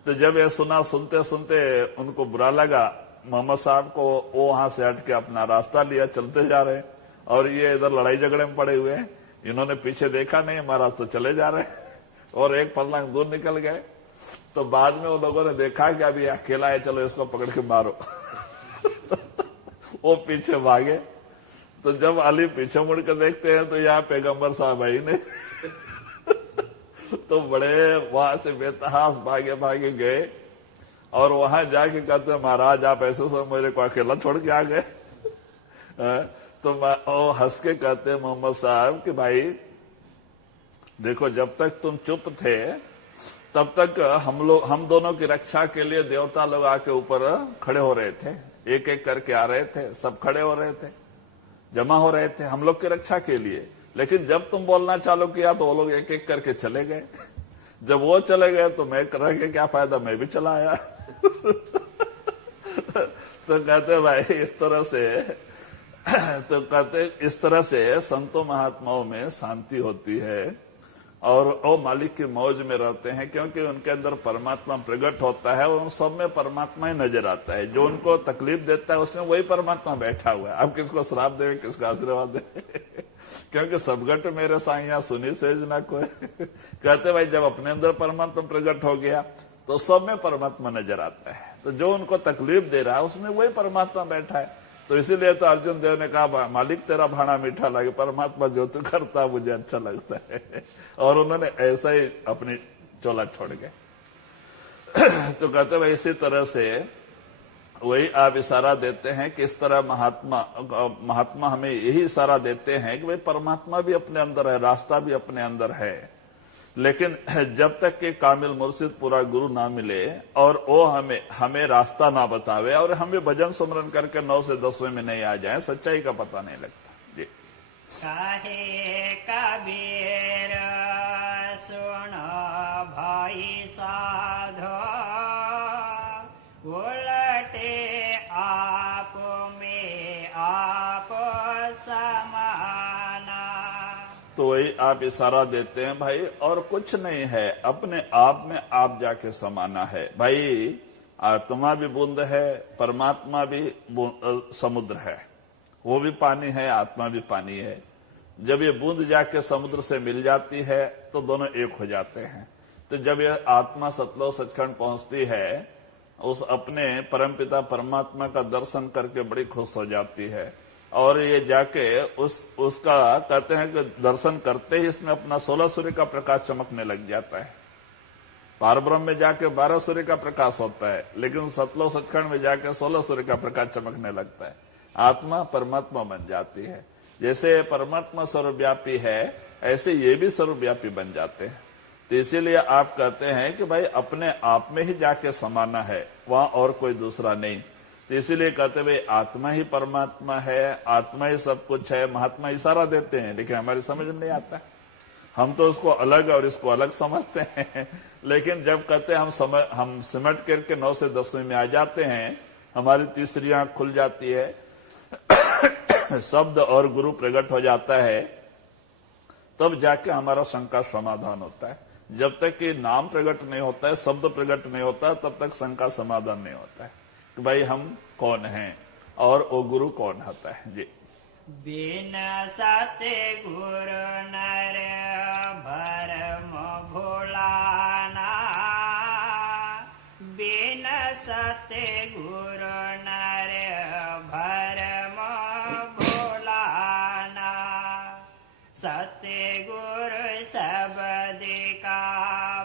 तो जब ये सुना, सुनते सुनते उनको बुरा लगा मोहम्मद साहब को, वो वहां से हट के अपना रास्ता लिया, चलते जा रहे, और ये इधर लड़ाई झगड़े में पड़े हुए हैं। इन्होंने पीछे देखा नहीं, महाराज तो चले जा रहे, और एक फरलांग दूर निकल गए। तो बाद में वो लोगों ने देखा कि अभी अकेला है, चलो इसको पकड़ के मारो। वो पीछे भागे। तो जब अली पीछे मुड़ के देखते हैं तो यहाँ पैगंबर साहब आई नहीं। तो बड़े वहां से बेतहास भागे भागे गए, और वहां जाके कहते महाराज आप ऐसे सब मेरे को अकेला छोड़ के आ गए। तो हंस के कहते मोहम्मद साहब कि भाई देखो, जब तक तुम चुप थे तब तक हम दोनों की रक्षा के लिए देवता लोग आके ऊपर खड़े हो रहे थे, एक एक करके आ रहे थे, सब खड़े हो रहे थे, जमा हो रहे थे हम लोग की रक्षा के लिए। लेकिन जब तुम बोलना चालू किया तो वो लोग एक एक करके चले गए। जब वो चले गए तो मैं रह के क्या फायदा, मैं भी चला आया। तो कहते भाई इस तरह से, तो कहते इस तरह से संतों महात्माओं में शांति होती है, और वो मालिक की मौज में रहते हैं, क्योंकि उनके अंदर परमात्मा प्रकट होता है, और उन सब में परमात्मा ही नजर आता है। जो उनको तकलीफ देता है उसमें वही परमात्मा बैठा हुआ है। आप किसको श्राप देवे, किसको आशीर्वाद दे, क्योंकि सबगट मेरे साइया सुनी सेज ना कोई। कहते भाई जब अपने अंदर परमात्मा प्रकट हो गया तो सब में परमात्मा नजर आता है। तो जो उनको तकलीफ दे रहा है उसमें वही परमात्मा बैठा है। तो इसीलिए तो अर्जुन देव ने कहा मालिक तेरा भाना मीठा लगे, परमात्मा जो तू करता मुझे अच्छा लगता है। और उन्होंने ऐसा ही अपनी चोला छोड़ गए। तो कहते भाई इसी तरह से वही आप इशारा देते हैं कि इस तरह महात्मा हमें यही इशारा देते हैं कि भाई परमात्मा भी अपने अंदर है, रास्ता भी अपने अंदर है, लेकिन जब तक कि कामिल मुर्शिद पूरा गुरु ना मिले और वो हमें रास्ता ना बतावे और हमें भजन सुमरन करके 9 से 10वें में नहीं आ जाए, सच्चाई का पता नहीं लगता जी। काहे कबीर सुन भाई साधो, उलटे आप में आप समाना। तो वही आप इशारा देते हैं भाई, और कुछ नहीं है, अपने आप में आप जाके समाना है। भाई आत्मा भी बूंद है, परमात्मा भी समुद्र है, वो भी पानी है, आत्मा भी पानी है। जब ये बूंद जाके समुद्र से मिल जाती है तो दोनों एक हो जाते हैं। तो जब ये आत्मा सतलोक सचखंड पहुंचती है, उस अपने परमपिता परमात्मा का दर्शन करके बड़ी खुश हो जाती है। और ये जाके उसका कहते हैं कि दर्शन करते ही इसमें अपना 16 सूर्य का प्रकाश चमकने लग जाता है। पारब्रह्म में जाके 12 सूर्य का प्रकाश होता है, लेकिन सतलोक सचखंड में जाके 16 सूर्य का प्रकाश चमकने लगता है। आत्मा परमात्मा बन जाती है। जैसे परमात्मा सर्वव्यापी है, ऐसे ये भी सर्वव्यापी बन जाते हैं। तो इसीलिए आप कहते हैं कि भाई अपने आप में ही जाके समाना है, वहां और कोई दूसरा नहीं। तो इसीलिए कहते भाई आत्मा ही परमात्मा है, आत्मा ही सब कुछ है। महात्मा इशारा देते हैं, लेकिन हमारी समझ में नहीं आता। हम तो उसको अलग और इसको अलग समझते हैं। लेकिन जब कहते हैं हम सिमट करके 9 से 10वें में आ जाते हैं, हमारी तीसरी आंख खुल जाती है, शब्द और गुरु प्रकट हो जाता है, तब जाके हमारा शंका समाधान होता है। जब तक कि नाम प्रकट नहीं होता है, शब्द प्रकट नहीं होता, तब तक शंका समाधान नहीं होता है कि भाई हम कौन हैं और वो गुरु कौन होता है जी। बिना सते गुरु नर भरम भुलाना, बिना सते गुरु नर भरम भुलाना। सते गुरु शब्द का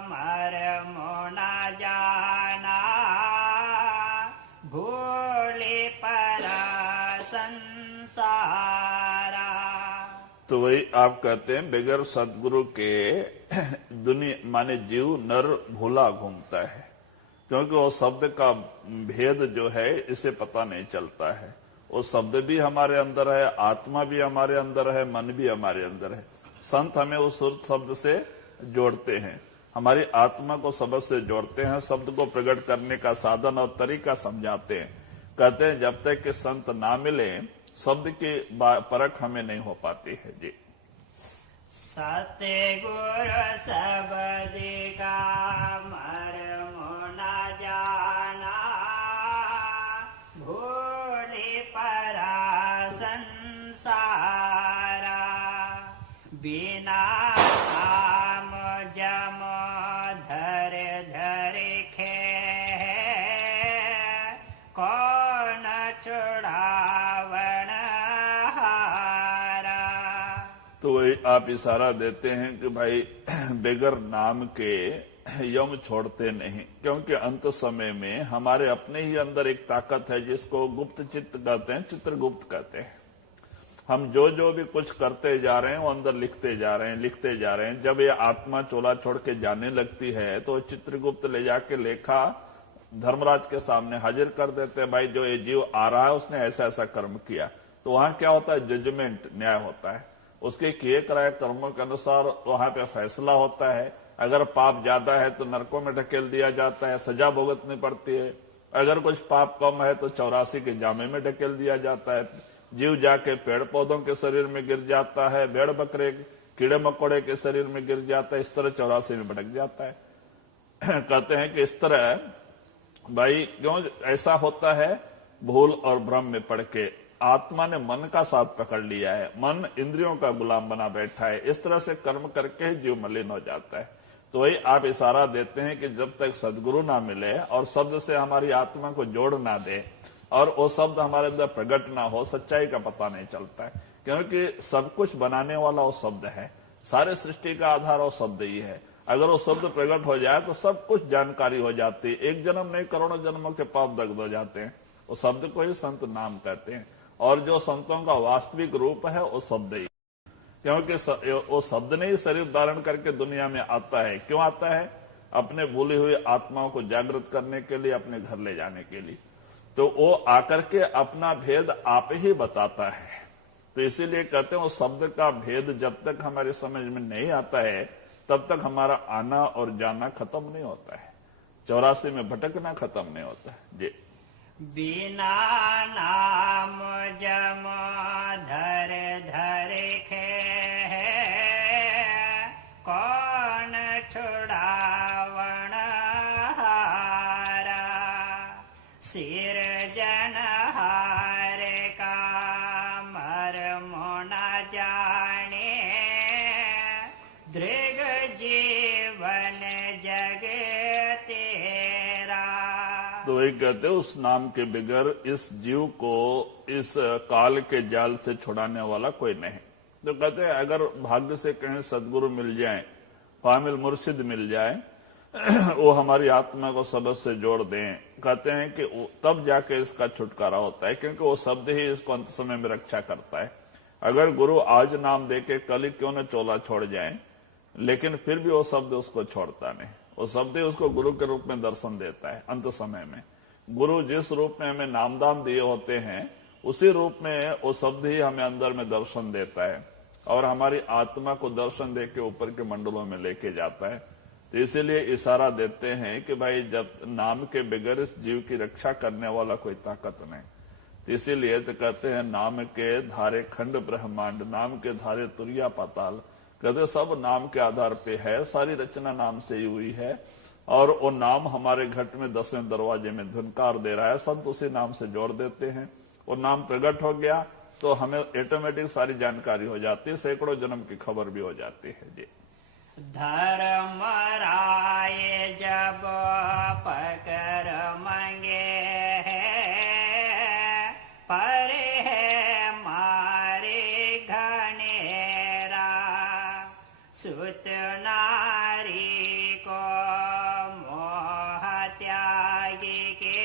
मर्म न जाना, भोले परा संसारा। तो वही आप कहते हैं बगैर सदगुरु के दुनिया माने जीव नर भूला घूमता है, क्योंकि वो शब्द का भेद जो है इसे पता नहीं चलता है। वो शब्द भी हमारे अंदर है, आत्मा भी हमारे अंदर है, मन भी हमारे अंदर है। संत हमें उस शब्द से जोड़ते हैं, हमारी आत्मा को शब्द से जोड़ते हैं, शब्द को प्रकट करने का साधन और तरीका समझाते हैं। कहते हैं जब तक कि संत ना मिले, शब्द की परख हमें नहीं हो पाती है जी। सत्य गुरु शब्द का मर्म न जाना, भोले परा संसारा। बिना नाम जम धर धर खे, कौन छुड़ावन हारा। तो वही आप इशारा देते हैं कि भाई बगैर नाम के यम छोड़ते नहीं, क्योंकि अंत समय में हमारे अपने ही अंदर एक ताकत है जिसको गुप्त चित्त कहते हैं, चित्रगुप्त कहते हैं। हम जो भी कुछ करते जा रहे हैं वो अंदर लिखते जा रहे हैं। जब ये आत्मा चोला छोड़ के जाने लगती है तो चित्रगुप्त ले जाके लेखा धर्मराज के सामने हाजिर कर देते हैं। भाई जो ये जीव आ रहा है उसने ऐसा ऐसा कर्म किया। तो वहां क्या होता है, जजमेंट, न्याय होता है। उसके किए कराए कर्मों के अनुसार वहां पे फैसला होता है। अगर पाप ज्यादा है तो नरकों में ढकेल दिया जाता है, सजा भुगतनी पड़ती है। अगर कुछ पाप कम है तो 84 के जामे में ढकेल दिया जाता है। जीव जाके पेड़ पौधों के शरीर में गिर जाता है, भेड़ बकरे कीड़े मकोड़े के शरीर में गिर जाता है, इस तरह 84 में भटक जाता है। कहते हैं कि इस तरह भाई क्यों ऐसा होता है, भूल और भ्रम में पड़ के आत्मा ने मन का साथ पकड़ लिया है, मन इंद्रियों का गुलाम बना बैठा है। इस तरह से कर्म करके जीव मलिन हो जाता है। तो वही आप इशारा देते हैं कि जब तक सदगुरु ना मिले और शब्द से हमारी आत्मा को जोड़ ना दे और वो शब्द हमारे अंदर प्रकट ना हो, सच्चाई का पता नहीं चलता है। क्योंकि सब कुछ बनाने वाला वो शब्द है, सारे सृष्टि का आधार वो शब्द ही है। अगर वो शब्द प्रकट हो जाए तो सब कुछ जानकारी हो जाती है। एक जन्म नहीं, करोड़ों जन्मों के पाप दग्ध हो जाते हैं। वो शब्द को ही संत नाम कहते हैं। और जो संतों का वास्तविक रूप है वो शब्द ही, क्योंकि वो शब्द ने ही शरीर धारण करके दुनिया में आता है। क्यों आता है? अपने भूली हुई आत्माओं को जागृत करने के लिए, अपने घर ले जाने के लिए। तो वो आकर के अपना भेद आप ही बताता है। तो इसीलिए कहते हैं वो शब्द का भेद जब तक हमारे समझ में नहीं आता है तब तक हमारा आना और जाना खत्म नहीं होता है, 84 में भटकना खत्म नहीं होता है जी। बिना नाम जम धर धर खे कौन छुड़ावण हारा, सिर जन हार का मर्म न जाने, दृग जीवन जग तेरा। तो वही कहते हैं उस नाम के बगैर इस जीव को इस काल के जाल से छुड़ाने वाला कोई नहीं। तो कहते हैं अगर भाग्य से कहीं सदगुरु मिल जाए, कामिल मुर्शिद मिल जाए, वो हमारी आत्मा को सबद से जोड़ दें, कहते हैं कि तब जाके इसका छुटकारा होता है, क्योंकि वो शब्द ही इसको अंत समय में रक्षा करता है। अगर गुरु आज नाम देके कल ही क्यों न चोला छोड़ जाए, लेकिन फिर भी वो शब्द उसको छोड़ता नहीं। वो शब्द ही उसको गुरु के रूप में दर्शन देता है। अंत समय में गुरु जिस रूप में हमें नामदान दिए होते हैं उसी रूप में वो शब्द ही हमें अंदर में दर्शन देता है और हमारी आत्मा को दर्शन दे के ऊपर के मंडलों में लेके जाता है। तो इसीलिए इशारा देते हैं कि भाई जब नाम के बगैर इस जीव की रक्षा करने वाला कोई ताकत नहीं। तो इसीलिए तो कहते हैं नाम के धारे खंड ब्रह्मांड, नाम के धारे तुरिया पाताल। कहते सब नाम के आधार पे है, सारी रचना नाम से ही हुई है और वो नाम हमारे घट में 10वें दरवाजे में धुनकार दे रहा है। संत उसी नाम से जोड़ देते हैं। वो नाम प्रकट हो गया तो हमें ऑटोमेटिक सारी जानकारी हो जाती है, सैकड़ों जन्म की खबर भी हो जाती है जी। धर्म राय जब पकर मंगे पर मारे घनेरा, सुत नारी को मोह त्यागी के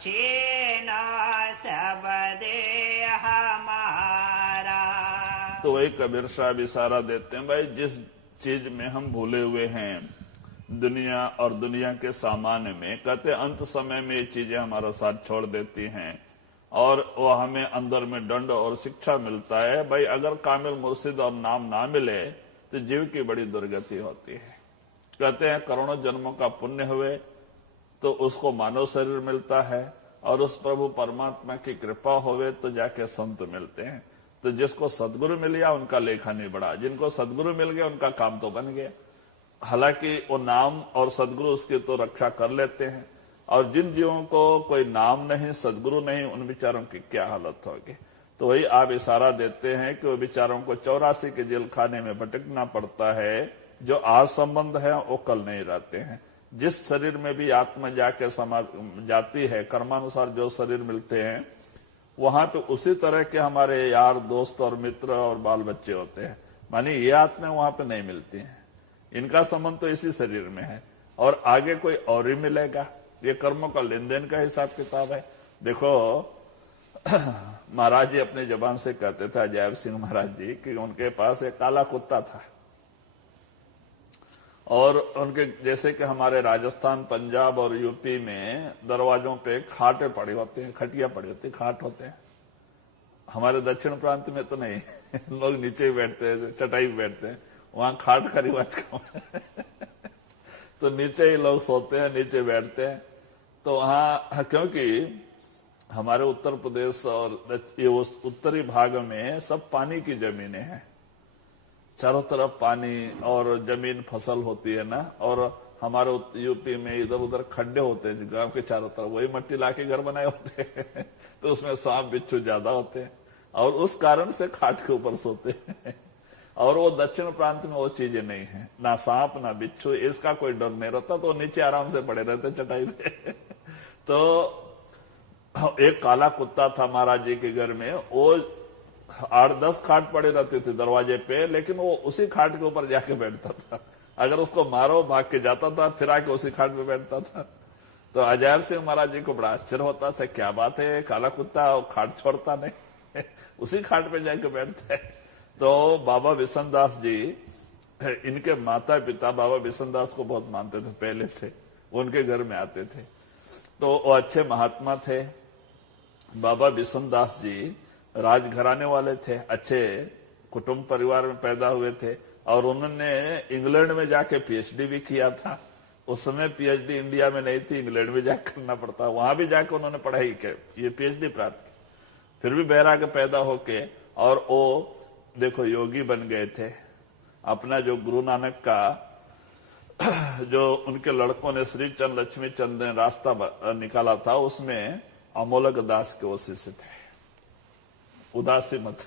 छीन सब दे हमारा। तो वही कबीर साहब इशारा देते हैं, भाई जिस चीज में हम भूले हुए हैं दुनिया और दुनिया के सामान्य में, कहते अंत समय में ये चीजें हमारा साथ छोड़ देती हैं और वो हमें अंदर में दंड और शिक्षा मिलता है। भाई अगर कामिल मुर्शिद और नाम ना मिले तो जीव की बड़ी दुर्गति होती है। कहते हैं करोड़ों जन्मों का पुण्य हुए तो उसको मानव शरीर मिलता है और उस प्रभु परमात्मा की कृपा होवे तो जाके संत मिलते हैं। तो जिसको सदगुरु मिल गया उनका लेखा नहीं बढ़ा, जिनको सदगुरु मिल गया उनका काम तो बन गया। हालांकि वो नाम और सदगुरु उसकी तो रक्षा कर लेते हैं और जिन जीवों को कोई नाम नहीं, सदगुरु नहीं, उन बेचारों की क्या हालत होगी। तो वही आप इशारा देते हैं कि वो बेचारों को 84 के जेल खाने में भटकना पड़ता है। जो आज संबंध है वो कल नहीं रहते हैं। जिस शरीर में भी आत्मा जाके समा जाती है, कर्मानुसार जो शरीर मिलते हैं वहां पे उसी तरह के हमारे यार दोस्त और मित्र और बाल बच्चे होते हैं। मानी ये आत्मा वहां पे नहीं मिलती हैं, इनका संबंध तो इसी शरीर में है और आगे कोई और ही मिलेगा। ये कर्मों का लेन देन का हिसाब किताब है। देखो महाराज जी अपने जबान से कहते थे, अजैब सिंह महाराज जी, कि उनके पास एक काला कुत्ता था और उनके जैसे कि हमारे राजस्थान, पंजाब और यूपी में दरवाजों पे खाटे पड़े होते हैं, खटिया पड़ी होती, खाट होते हैं। हमारे दक्षिण प्रांत में तो नहीं लोग नीचे ही बैठते हैं, चटाई पे बैठते हैं, वहां खाट का रिवाज कम है तो नीचे ही लोग सोते हैं, नीचे बैठते हैं। तो वहां क्योंकि हमारे उत्तर प्रदेश और ये उत्तरी भाग में सब पानी की जमीनें हैं, चारों तरफ पानी और जमीन फसल होती है ना, और हमारे यूपी में इधर उधर खड्डे होते हैं गांव के चारों तरफ, वही मट्टी लाके घर बनाए होते हैं तो उसमें सांप बिच्छू ज्यादा होते हैं और उस कारण से खाट के ऊपर सोते हैं। और वो दक्षिण प्रांत में वो चीजें नहीं है, ना सांप ना बिच्छू, इसका कोई डर नहीं रहता, तो नीचे आराम से पड़े रहते चटाई पे तो एक काला कुत्ता था महाराज जी के घर में, वो 8-10 खाट पड़े रहते थे दरवाजे पे, लेकिन वो उसी खाट के ऊपर जाके बैठता था। अगर उसको मारो भाग के जाता था, फिर आके उसी खाट पे बैठता था। तो अजैब सिंह महाराज जी को बड़ा आश्चर्य होता था, क्या बात है, काला कुत्ता खाट छोड़ता नहीं उसी खाट पे जाके बैठता है। तो बाबा बिशन दास जी, इनके माता पिता बाबा बिशन दास को बहुत मानते थे पहले से, उनके घर में आते थे। तो वो अच्छे महात्मा थे। बाबा बिशन दास जी राजघराने वाले थे, अच्छे कुटुंब परिवार में पैदा हुए थे, और उन्होंने इंग्लैंड में जाके पीएचडी भी किया था। उस समय पीएचडी इंडिया में नहीं थी, इंग्लैंड में जाकर करना पड़ता, वहां भी जाकर उन्होंने पढ़ाई की, ये पीएचडी प्राप्त की। फिर भी बैराग पैदा होके, और वो देखो योगी बन गए थे। अपना जो गुरु नानक का जो उनके लड़कों ने श्री चंद लक्ष्मी चंद ने रास्ता निकाला था, उसमें अमोलक दास के वो शिष्य थे। उदासी मत,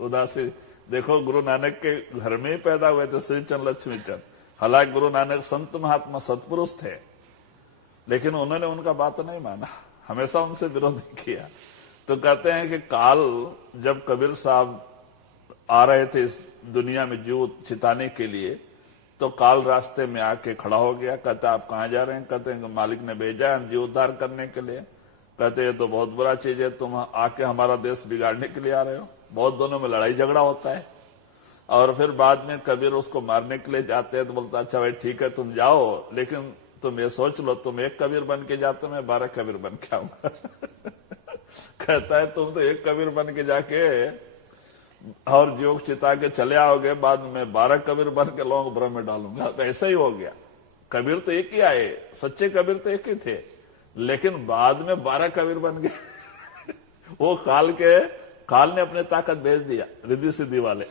उदासी देखो, गुरु नानक के घर में ही पैदा हुए थे श्री चंद लक्ष्मी चंद। हालांकि गुरु नानक संत महात्मा सत्पुरुष थे, लेकिन उन्होंने उनका बात नहीं माना, हमेशा उनसे विरोध किया। तो कहते हैं कि काल जब कबीर साहब आ रहे थे इस दुनिया में जीव चिताने के लिए, तो काल रास्ते में आके खड़ा हो गया। कहते आप कहाँ जा रहे हैं? कहते हैं मालिक ने भेजा है हम जीव उद्धार करने के लिए। कहते ये तो बहुत बुरा चीज है, तुम आके हमारा देश बिगाड़ने के लिए आ रहे हो। बहुत दोनों में लड़ाई झगड़ा होता है, और फिर बाद में कबीर उसको मारने के लिए जाते हैं। तो बोलता अच्छा भाई ठीक है तुम जाओ, लेकिन तुम ये सोच लो, तुम एक कबीर बन के जाते, मैं 12 कबीर बन के आऊंगा कहता है तुम तो एक कबीर बन के जाके और जोग चिता के चले आओगे, बाद में 12 कबीर बन के लोगों को भ्रम में डालूंगा। तो ऐसा ही हो गया। कबीर तो एक ही आए, सच्चे कबीर तो एक ही थे, लेकिन बाद में 12 कबीर बन गए वो काल ने अपने ताकत भेज दिया, रिद्धि सिद्धि वाले,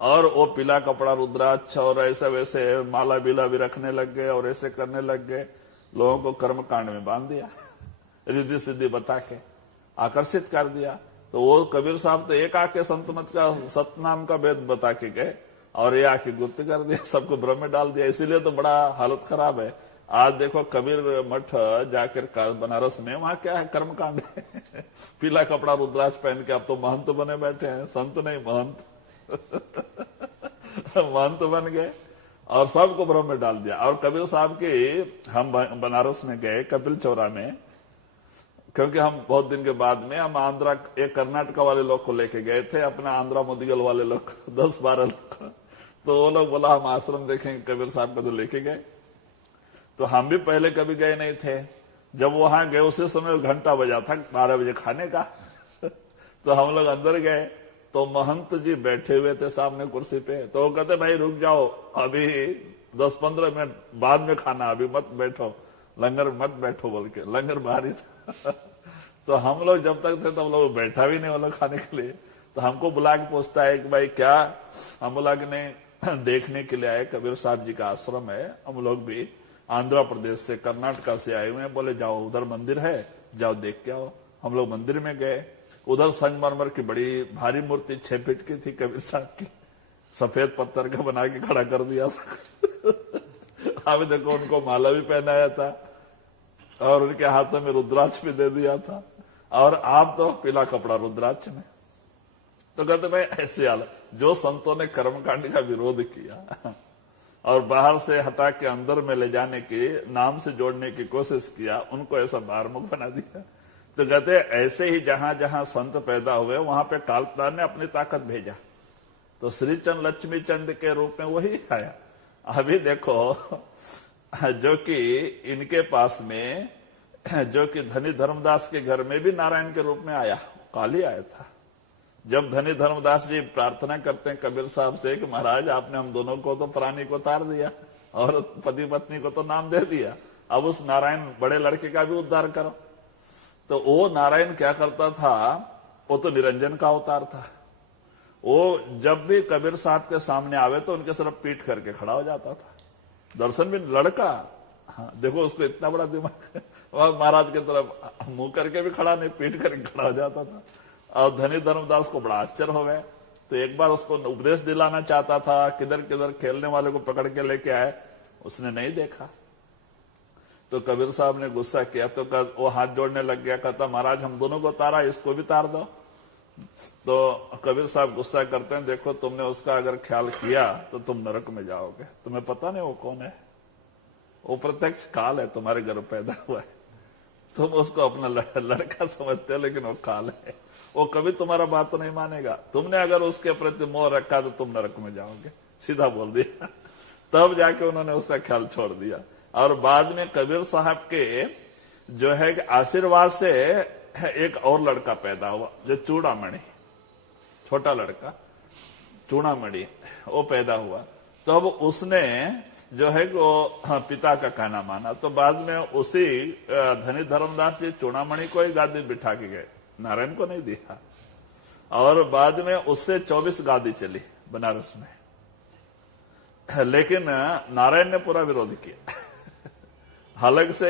और वो पीला कपड़ा रुद्राक्ष और ऐसे वैसे माला बीला भी रखने लग गए, और ऐसे करने लग गए, लोगों को कर्म कांड में बांध दिया, रिद्धि सिद्धि बता के आकर्षित कर दिया। तो वो कबीर साहब तो एक आके संतमत का सतनाम का वेद बता के गए, और ये आके गुप्त कर दिया, सबको भ्रम में डाल दिया। इसीलिए तो बड़ा हालत खराब है। आज देखो कबीर मठ जाकर बनारस में, वहां क्या है, कर्मकांड है पीला कपड़ा रुद्राक्ष पहन के अब तो महंत बने बैठे हैं, संत नहीं महंत महंत बन गए, और सबको भ्रम में डाल दिया। और कबीर साहब के हम बनारस में गए कपिल चौरा में, क्योंकि हम बहुत दिन के बाद में हम आंध्रा, एक कर्नाटका वाले लोग को लेके गए थे, अपना आंध्रा मुदगल वाले लोग 10-12 लोग। तो वो लोग बोला हम आश्रम देखेंगे, कबीर साहब को तो लेके गए। तो हम भी पहले कभी गए नहीं थे। जब वहां गए उसी समय घंटा बजा था 12 बजे खाने का तो हम लोग अंदर गए, तो महंत जी बैठे हुए थे सामने कुर्सी पे। तो वो कहते भाई रुक जाओ, अभी 10-15 मिनट बाद में खाना, अभी मत बैठो, लंगर मत बैठो बोल के, लंगर बाहर ही था तो हम लोग जब तक थे तब लोग बैठा भी नहीं वो लोग खाने के लिए। तो हमको बुला के पूछता है कि भाई क्या? हम बोला कि नहीं, देखने के लिए आए, कबीर साहब जी का आश्रम है, हम लोग भी आंध्र प्रदेश से कर्नाटका से आए हुए हैं। बोले जाओ उधर मंदिर है, जाओ देख के आओ। हम लोग मंदिर में गए, उधर संगमरमर की बड़ी भारी मूर्ति 6 फीट की थी कबीर साहब की, सफेद पत्थर का बना के खड़ा कर दिया था अभी देखो उनको माला भी पहनाया था, और उनके हाथों में रुद्राक्ष भी दे दिया था, और आप तो पीला कपड़ा रुद्राक्ष में। तो कहते भाई ऐसे हाल, जो संतों ने कर्मकांड का विरोध किया और बाहर से हटा के अंदर में ले जाने की, नाम से जोड़ने की कोशिश किया, उनको ऐसा बाहरमुख बना दिया। तो कहते ऐसे ही जहां जहां संत पैदा हुए वहां पे कालपाल ने अपनी ताकत भेजा। तो श्री चंद लक्ष्मी चंद के रूप में वही आया। अभी देखो जो कि इनके पास में, जो कि धनी धर्मदास के घर में भी नारायण के रूप में आया, काल ही आया था। जब धनी धर्मदास जी प्रार्थना करते हैं कबीर साहब से कि महाराज आपने हम दोनों को तो प्राणी को तार दिया और पति पत्नी को तो नाम दे दिया, अब उस नारायण बड़े लड़के का भी उद्धार करो। तो वो नारायण क्या करता था, वो तो निरंजन का अवतार था। वो जब भी कबीर साहब के सामने आवे तो उनके सिर्फ पीठ करके खड़ा हो जाता था। दर्शन भी लड़का, हाँ देखो उसको इतना बड़ा दिमाग, और महाराज की तरफ मुंह करके भी खड़ा नहीं, पीठ करके खड़ा हो जाता था। और धनी धर्मदास को बड़ा आश्चर्य हो गया। तो एक बार उसको उपदेश दिलाना चाहता था, किधर किधर खेलने वाले को पकड़ के लेके आए, उसने नहीं देखा। तो कबीर साहब ने गुस्सा किया तो वो हाथ जोड़ने लग गया, कहता महाराज हम दोनों को तारा, इसको भी तार दो। तो कबीर साहब गुस्सा करते हैं, देखो तुमने उसका अगर ख्याल किया तो तुम नरक में जाओगे, तुम्हें पता नहीं वो कौन है, वो प्रत्यक्ष काल है, तुम्हारे घर पैदा हुआ है, तुम उसको अपना लड़का समझते हो लेकिन वो काल है, वो कभी तुम्हारा बात नहीं मानेगा, तुमने अगर उसके प्रति मोह रखा तो तुम नरक में जाओगे, सीधा बोल दिया। तब जाके उन्होंने उसका ख्याल छोड़ दिया। और बाद में कबीर साहब के जो है आशीर्वाद से एक और लड़का पैदा हुआ, जो चूड़ामणि, छोटा लड़का चूड़ामणि, वो पैदा हुआ। तब उसने जो है वो पिता का कहना माना, तो बाद में उसी धनी धर्मदास जी चूड़ामणि को ही गादी बिठा के गए, नारायण को नहीं दिया। और बाद में उससे 24 गादी चली बनारस में, लेकिन नारायण ने पूरा विरोध किया। हालांकि से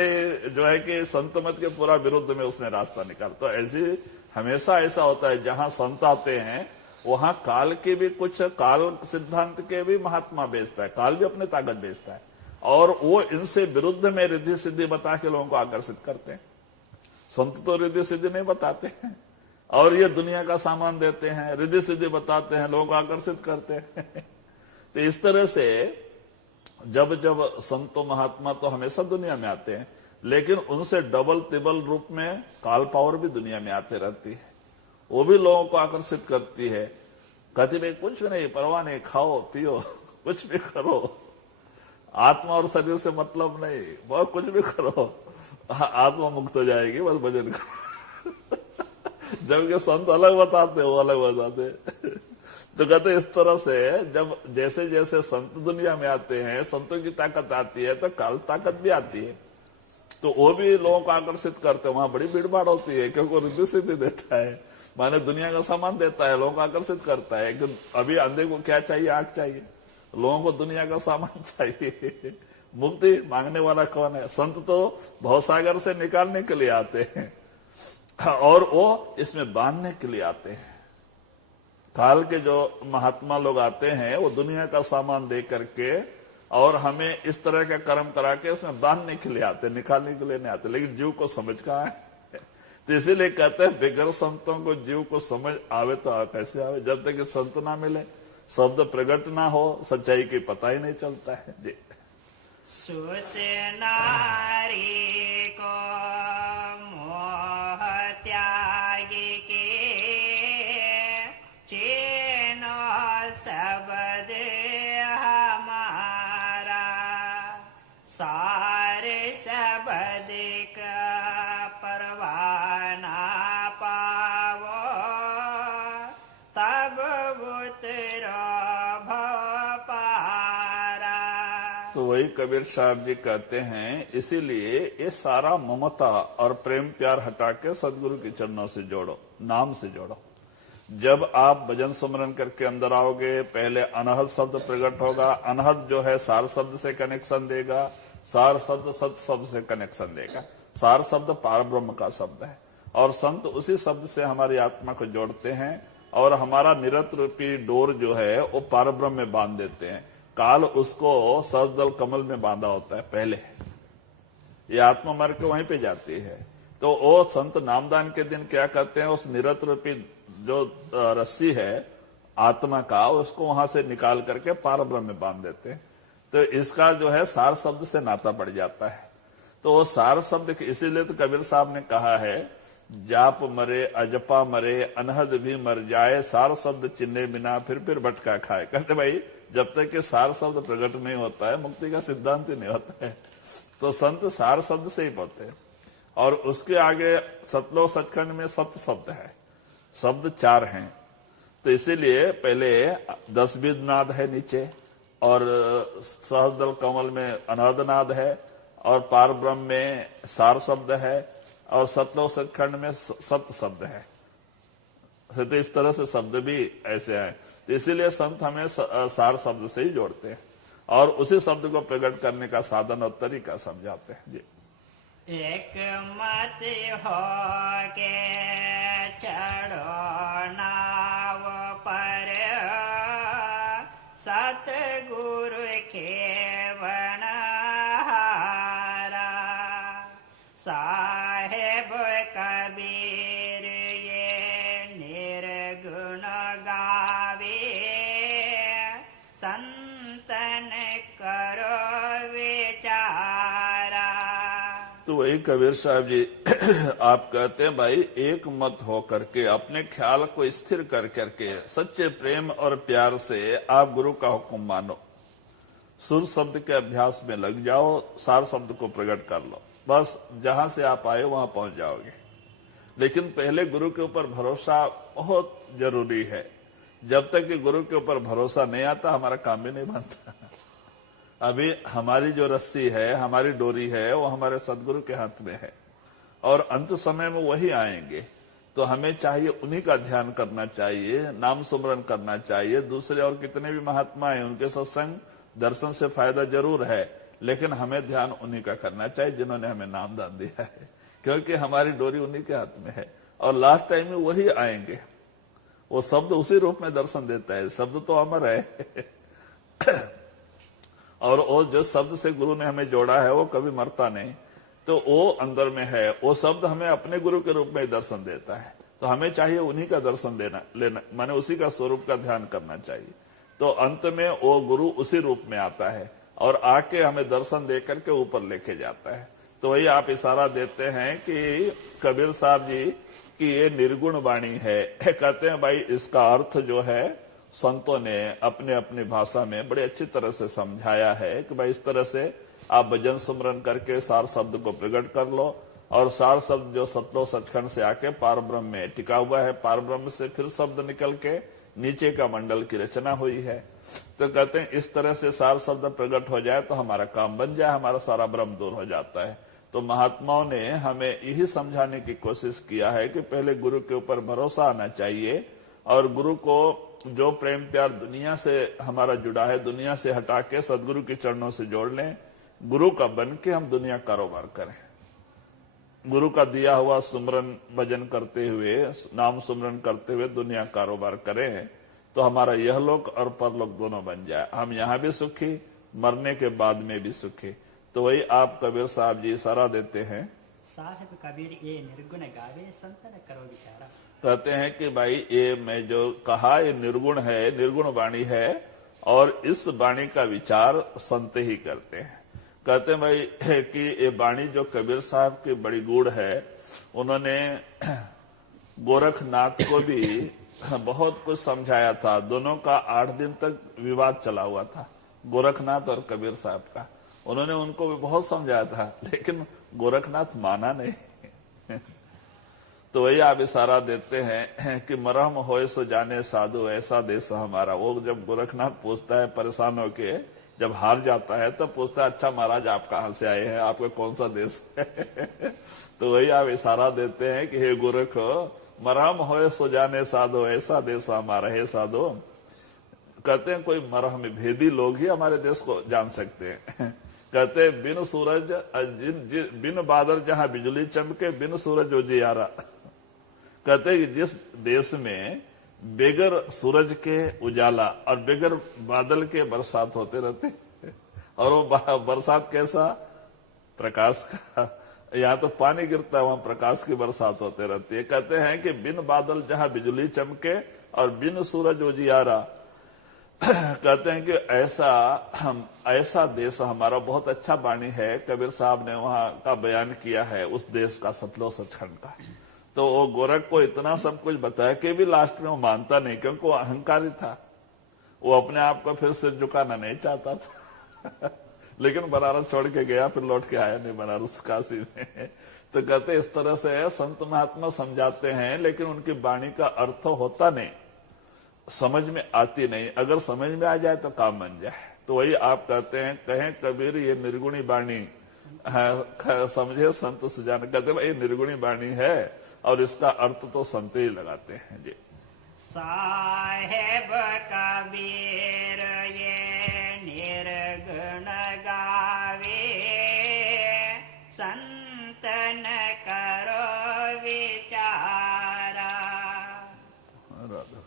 जो है कि संत मत के पूरा विरुद्ध में उसने रास्ता निकाला। तो ऐसे हमेशा ऐसा होता है, जहां संत आते हैं वहां काल के भी कुछ, काल सिद्धांत के भी महात्मा बेचता है, काल भी अपनी ताकत बेचता है, और वो इनसे विरुद्ध में रिद्धि सिद्धि बता के लोगों को आकर्षित करते हैं। संत तो रिद्धि सिद्धि नहीं बताते हैं, और ये दुनिया का सामान देते हैं, रिद्धि सिद्धि बताते हैं, लोगों को आकर्षित करते हैं। तो इस तरह से जब जब संतो महात्मा तो हमेशा दुनिया में आते हैं, लेकिन उनसे डबल तिबल रूप में काल पावर भी दुनिया में आते रहती है, वो भी लोगों को आकर्षित करती है। कहती भाई कुछ भी नहीं, परवाह नहीं, खाओ पियो कुछ भी करो, आत्मा और शरीर से मतलब नहीं, बहुत कुछ भी करो, आत्मा मुक्त हो जाएगी, बस भजन करो। जबकि संत अलग बताते, वो अलग बताते। तो कहते इस तरह से जब जैसे जैसे संत दुनिया में आते हैं, संतों की ताकत आती है तो काल ताकत भी आती है, तो वो भी लोगों को आकर्षित करते हैं। वहां बड़ी भीड़ भाड़ होती है, क्योंकि रिद्धि सिद्धि देता है, माने दुनिया का सामान देता है, लोगों को आकर्षित करता है। कि अभी अंधे को क्या चाहिए? आग चाहिए, लोगों को दुनिया का सामान चाहिए। मुक्ति मांगने वाला कौन है? संत तो भवसागर से निकालने के लिए आते हैं, और वो इसमें बांधने के लिए आते हैं। काल के जो महात्मा लोग आते हैं वो दुनिया का सामान दे करके और हमें इस तरह का कर्म करा के उसमें बांधने के लिए आते, निकालने के लिए नहीं आते। लेकिन जीव को समझ कहाँ है? तो इसीलिए कहते हैं बिगर संतों को जीव को समझ आवे तो कैसे आवे? जब तक कि संत ना मिले, शब्द प्रकट ना हो, सच्चाई की पता ही नहीं चलता है। जी। सुत नारी को मोह त्याग के चेनो शब्द हमारा, सारे शब्द का परवाना पावो, तब उतरो भव पारा। तो वही कबीर साहब जी कहते हैं, इसीलिए ये सारा ममता और प्रेम प्यार हटा के सदगुरु के चरणों से जोड़ो, नाम से जोड़ो। जब आप भजन सुमरन करके अंदर आओगे, पहले अनहद शब्द प्रकट होगा। अनहद जो है सार शब्द से कनेक्शन देगा, सार शब्द सत शब्द से कनेक्शन देगा। सार शब्द पार ब्रह्म का शब्द है, और संत उसी शब्द से हमारी आत्मा को जोड़ते हैं, और हमारा निरत रूपी डोर जो है वो पार ब्रह्म में बांध देते हैं। काल उसको सहस्रदल कमल में बांधा होता है पहले, ये आत्मा मर के वहीं पे जाती है। तो वो संत नामदान के दिन क्या करते हैं, उस निरत रूपी जो रस्सी है आत्मा का, उसको वहां से निकाल करके पार ब्रह्म में बांध देते हैं। तो इसका जो है सार शब्द से नाता पड़ जाता है। तो वो सार शब्द, इसीलिए तो कबीर साहब ने कहा है, जाप मरे अजपा मरे अनहद भी मर जाए, सार शब्द चिन्हे बिना फिर भटका खाए। कहते भाई जब तक कि सार शब्द प्रकट नहीं होता है, मुक्ति का सिद्धांत ही नहीं होता है। तो संत सार शब्द से ही बोलते हैं। और उसके आगे सतलोक सचखंड में सप्त शब्द है, शब्द 4 हैं। तो इसीलिए पहले 10 विध नाद है नीचे, और सहस्रदल कमल में अनहद नाद है, और पार ब्रह्म में सार शब्द है, और सतलोक सचखंड में सप्त शब्द है। तो इस तरह से शब्द भी ऐसे हैं। तो इसीलिए संत हमें सार शब्द से ही जोड़ते हैं, और उसी शब्द को प्रकट करने का साधन और तरीका समझाते हैं। जी। एक मत हो के चढ़ो नाव पर, सतगुरु के बनहारा, साहेब कबीर ये निर्गुण गावे, संतन करो विचारा। तो वही कबीर साहब जी आप कहते हैं भाई एक मत हो करके अपने ख्याल को स्थिर कर करके सच्चे प्रेम और प्यार से आप गुरु का हुक्म मानो, सुर शब्द के अभ्यास में लग जाओ, सार शब्द को प्रकट कर लो, बस जहां से आप आए वहां पहुंच जाओगे। लेकिन पहले गुरु के ऊपर भरोसा बहुत जरूरी है। जब तक कि गुरु के ऊपर भरोसा नहीं आता हमारा काम भी नहीं बनता। अभी हमारी जो रस्सी है, हमारी डोरी है, वो हमारे सदगुरु के हाथ में है और अंत समय में वही आएंगे। तो हमें चाहिए उन्हीं का ध्यान करना चाहिए, नाम सुमरन करना चाहिए। दूसरे और कितने भी महात्मा हैं उनके सत्संग दर्शन से फायदा जरूर है, लेकिन हमें ध्यान उन्हीं का करना चाहिए जिन्होंने हमें नाम दान दिया है, क्योंकि हमारी डोरी उन्हीं के हाथ में है और लास्ट टाइम में वही आएंगे। वो शब्द उसी रूप में दर्शन देता है, शब्द तो अमर है और वो जो शब्द से गुरु ने हमें जोड़ा है वो कभी मरता नहीं, तो वो अंदर में है। वो शब्द हमें अपने गुरु के रूप में ही दर्शन देता है, तो हमें चाहिए उन्हीं का दर्शन लेना, माने उसी का स्वरूप का ध्यान करना चाहिए। तो अंत में वो गुरु उसी रूप में आता है और आके हमें दर्शन दे करके ऊपर लेके जाता है। तो वही आप इशारा देते हैं कि कबीर साहब जी की ये निर्गुण वाणी है। कहते हैं भाई इसका अर्थ जो है संतों ने अपने अपनी भाषा में बड़े अच्छी तरह से समझाया है कि भाई इस तरह से आप भजन सुमरन करके सार शब्द को प्रकट कर लो और सार शब्द जो सतलो सचखंड से आके पार ब्रह्म में टिका हुआ है, पार ब्रह्म से फिर शब्द निकल के नीचे का मंडल की रचना हुई है। तो कहते हैं इस तरह से सार शब्द प्रकट हो जाए तो हमारा काम बन जाए, हमारा सारा भ्रम दूर हो जाता है। तो महात्माओं ने हमें यही समझाने की कोशिश किया है कि पहले गुरु के ऊपर भरोसा आना चाहिए और गुरु को जो प्रेम प्यार दुनिया से हमारा जुड़ा है, दुनिया से हटा के सदगुरु के चरणों से जोड़ लें, गुरु का बन के हम दुनिया कारोबार करें। गुरु का दिया हुआ सुमरन भजन करते हुए, नाम सुमरन करते हुए दुनिया कारोबार करें तो हमारा यह लोक और परलोक दोनों बन जाए, हम यहाँ भी सुखी, मरने के बाद में भी सुखी। तो वही आप कबीर साहब जी इशारा देते हैं, साहेब कबीर ये निर्गुण गावे, संतन करो विचारा। कहते हैं कि भाई ये मैं जो कहा ये निर्गुण है, निर्गुण वाणी है और इस वाणी का विचार संत ही करते हैं। कहते हैं भाई कि ये वाणी जो कबीर साहब की बड़ी गूढ़ है, उन्होंने गोरखनाथ को भी बहुत कुछ समझाया था। दोनों का 8 दिन तक विवाद चला हुआ था, गोरखनाथ और कबीर साहब का। उन्होंने उनको भी बहुत समझाया था, लेकिन गोरखनाथ माना नहीं। तो वही आप इशारा देते हैं कि मरहम होए सो जाने साधु, ऐसा देश हमारा। वो जब गोरखनाथ पूछता है परेशान होके, जब हार जाता है तब पूछता है अच्छा महाराज आप कहाँ से आए हैं, आपका कौन सा देश है? तो वही आप इशारा देते हैं कि हे गोरख, मरहम होए सो जाने साधु, ऐसा देश हमारा है साधु। कहते हैं कोई मरहम भेदी लोग ही हमारे देश को जान सकते हैं। कहते हैं बिन सूरज बिन बादल जहां बिजली चमके, बिन सूरज उजियारा। कहते हैं कि जिस देश में बेगर सूरज के उजाला और बेगर बादल के बरसात होते रहते, और वो बरसात कैसा, प्रकाश का। यहाँ तो पानी गिरता है, वहां प्रकाश की बरसात होते रहती है। कहते हैं कि बिन बादल जहां बिजली चमके और बिन सूरज उजियारा। कहते हैं कि ऐसा देश हमारा, बहुत अच्छा वाणी है। कबीर साहब ने वहां का बयान किया है, उस देश का, सतलो सचखंड का। तो वो गोरख को इतना सब कुछ बताया कि भी लास्ट में वो मानता नहीं, क्योंकि वो अहंकारी था, वो अपने आप को फिर सिर झुकाना नहीं चाहता था। लेकिन बनारस छोड़ के गया, फिर लौट के आया नहीं बनारस काशी में। तो कहते इस तरह से संत महात्मा समझाते हैं, लेकिन उनकी वाणी का अर्थ होता नहीं, समझ में आती नहीं। अगर समझ में आ जाए तो काम बन जाए। तो वही आप कहते हैं, कहें कबीर ये निर्गुणी वाणी समझे संत सुजान। कहते हैं ये निर्गुणी वाणी है और इसका अर्थ तो संत ही लगाते हैं जी। साहेब कबीर ये निर्गुण गावे, संतन करो विचारा। राधा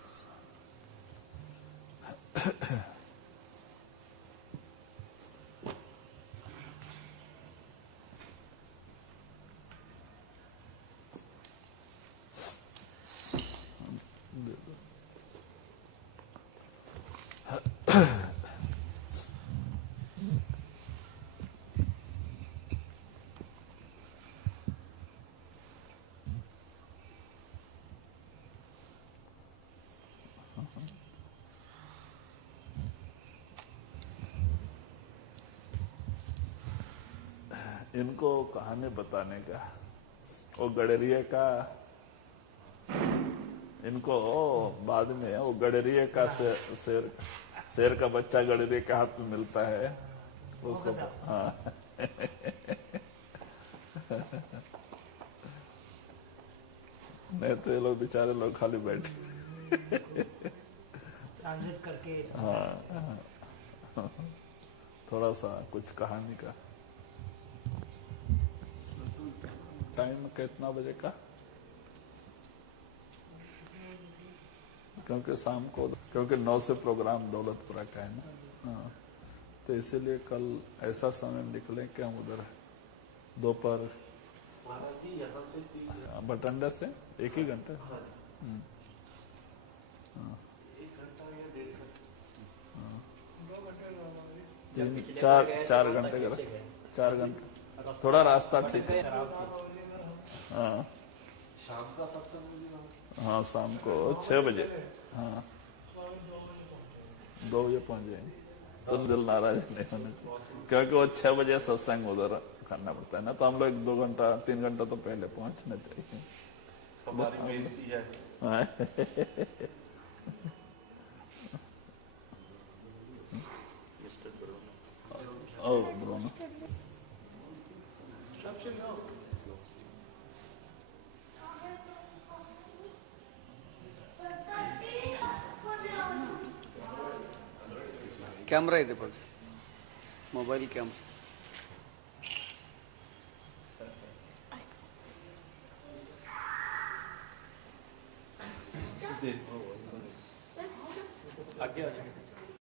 इनको कहानी बताने का, वो गडरिया का, इनको बाद में वो गडरिया का शेर का बच्चा गडरिया के हाथ में मिलता है उसको। हाँ नहीं तो ये लोग बेचारे लोग खाली बैठे ट्रांसलेट करके। हाँ थोड़ा सा कुछ कहानी का। टाइम कितना बजे का? क्योंकि शाम को, क्योंकि 9 से प्रोग्राम दौलतपुरा का है ना। हाँ तो इसीलिए कल ऐसा समय निकले कि हम उधर दोपहर बटंडा से 1 ही घंटा। चार घंटे का, 4 घंटे थोड़ा रास्ता ठीक है। हाँ शाम का सत्संग। हाँ शाम को 6 बजे। हाँ 2 बजे पहुंच जाएंगे तो दिल नाराज नहीं होना चाहिए, क्योंकि वो 6 बजे सत्संग उधर करना पड़ता है ना, तो हम लोग 2 घंटा 3 घंटा तो पहले पहुंचना चाहिए। हमारी बेइज्जती है। ओ ब्रोनो कैमरा ಇದೆ ಬನ್ನಿ, ಮೊಬೈಲ್ ಕ್ಯಾಮ್ರಾ. आगे आ जाए।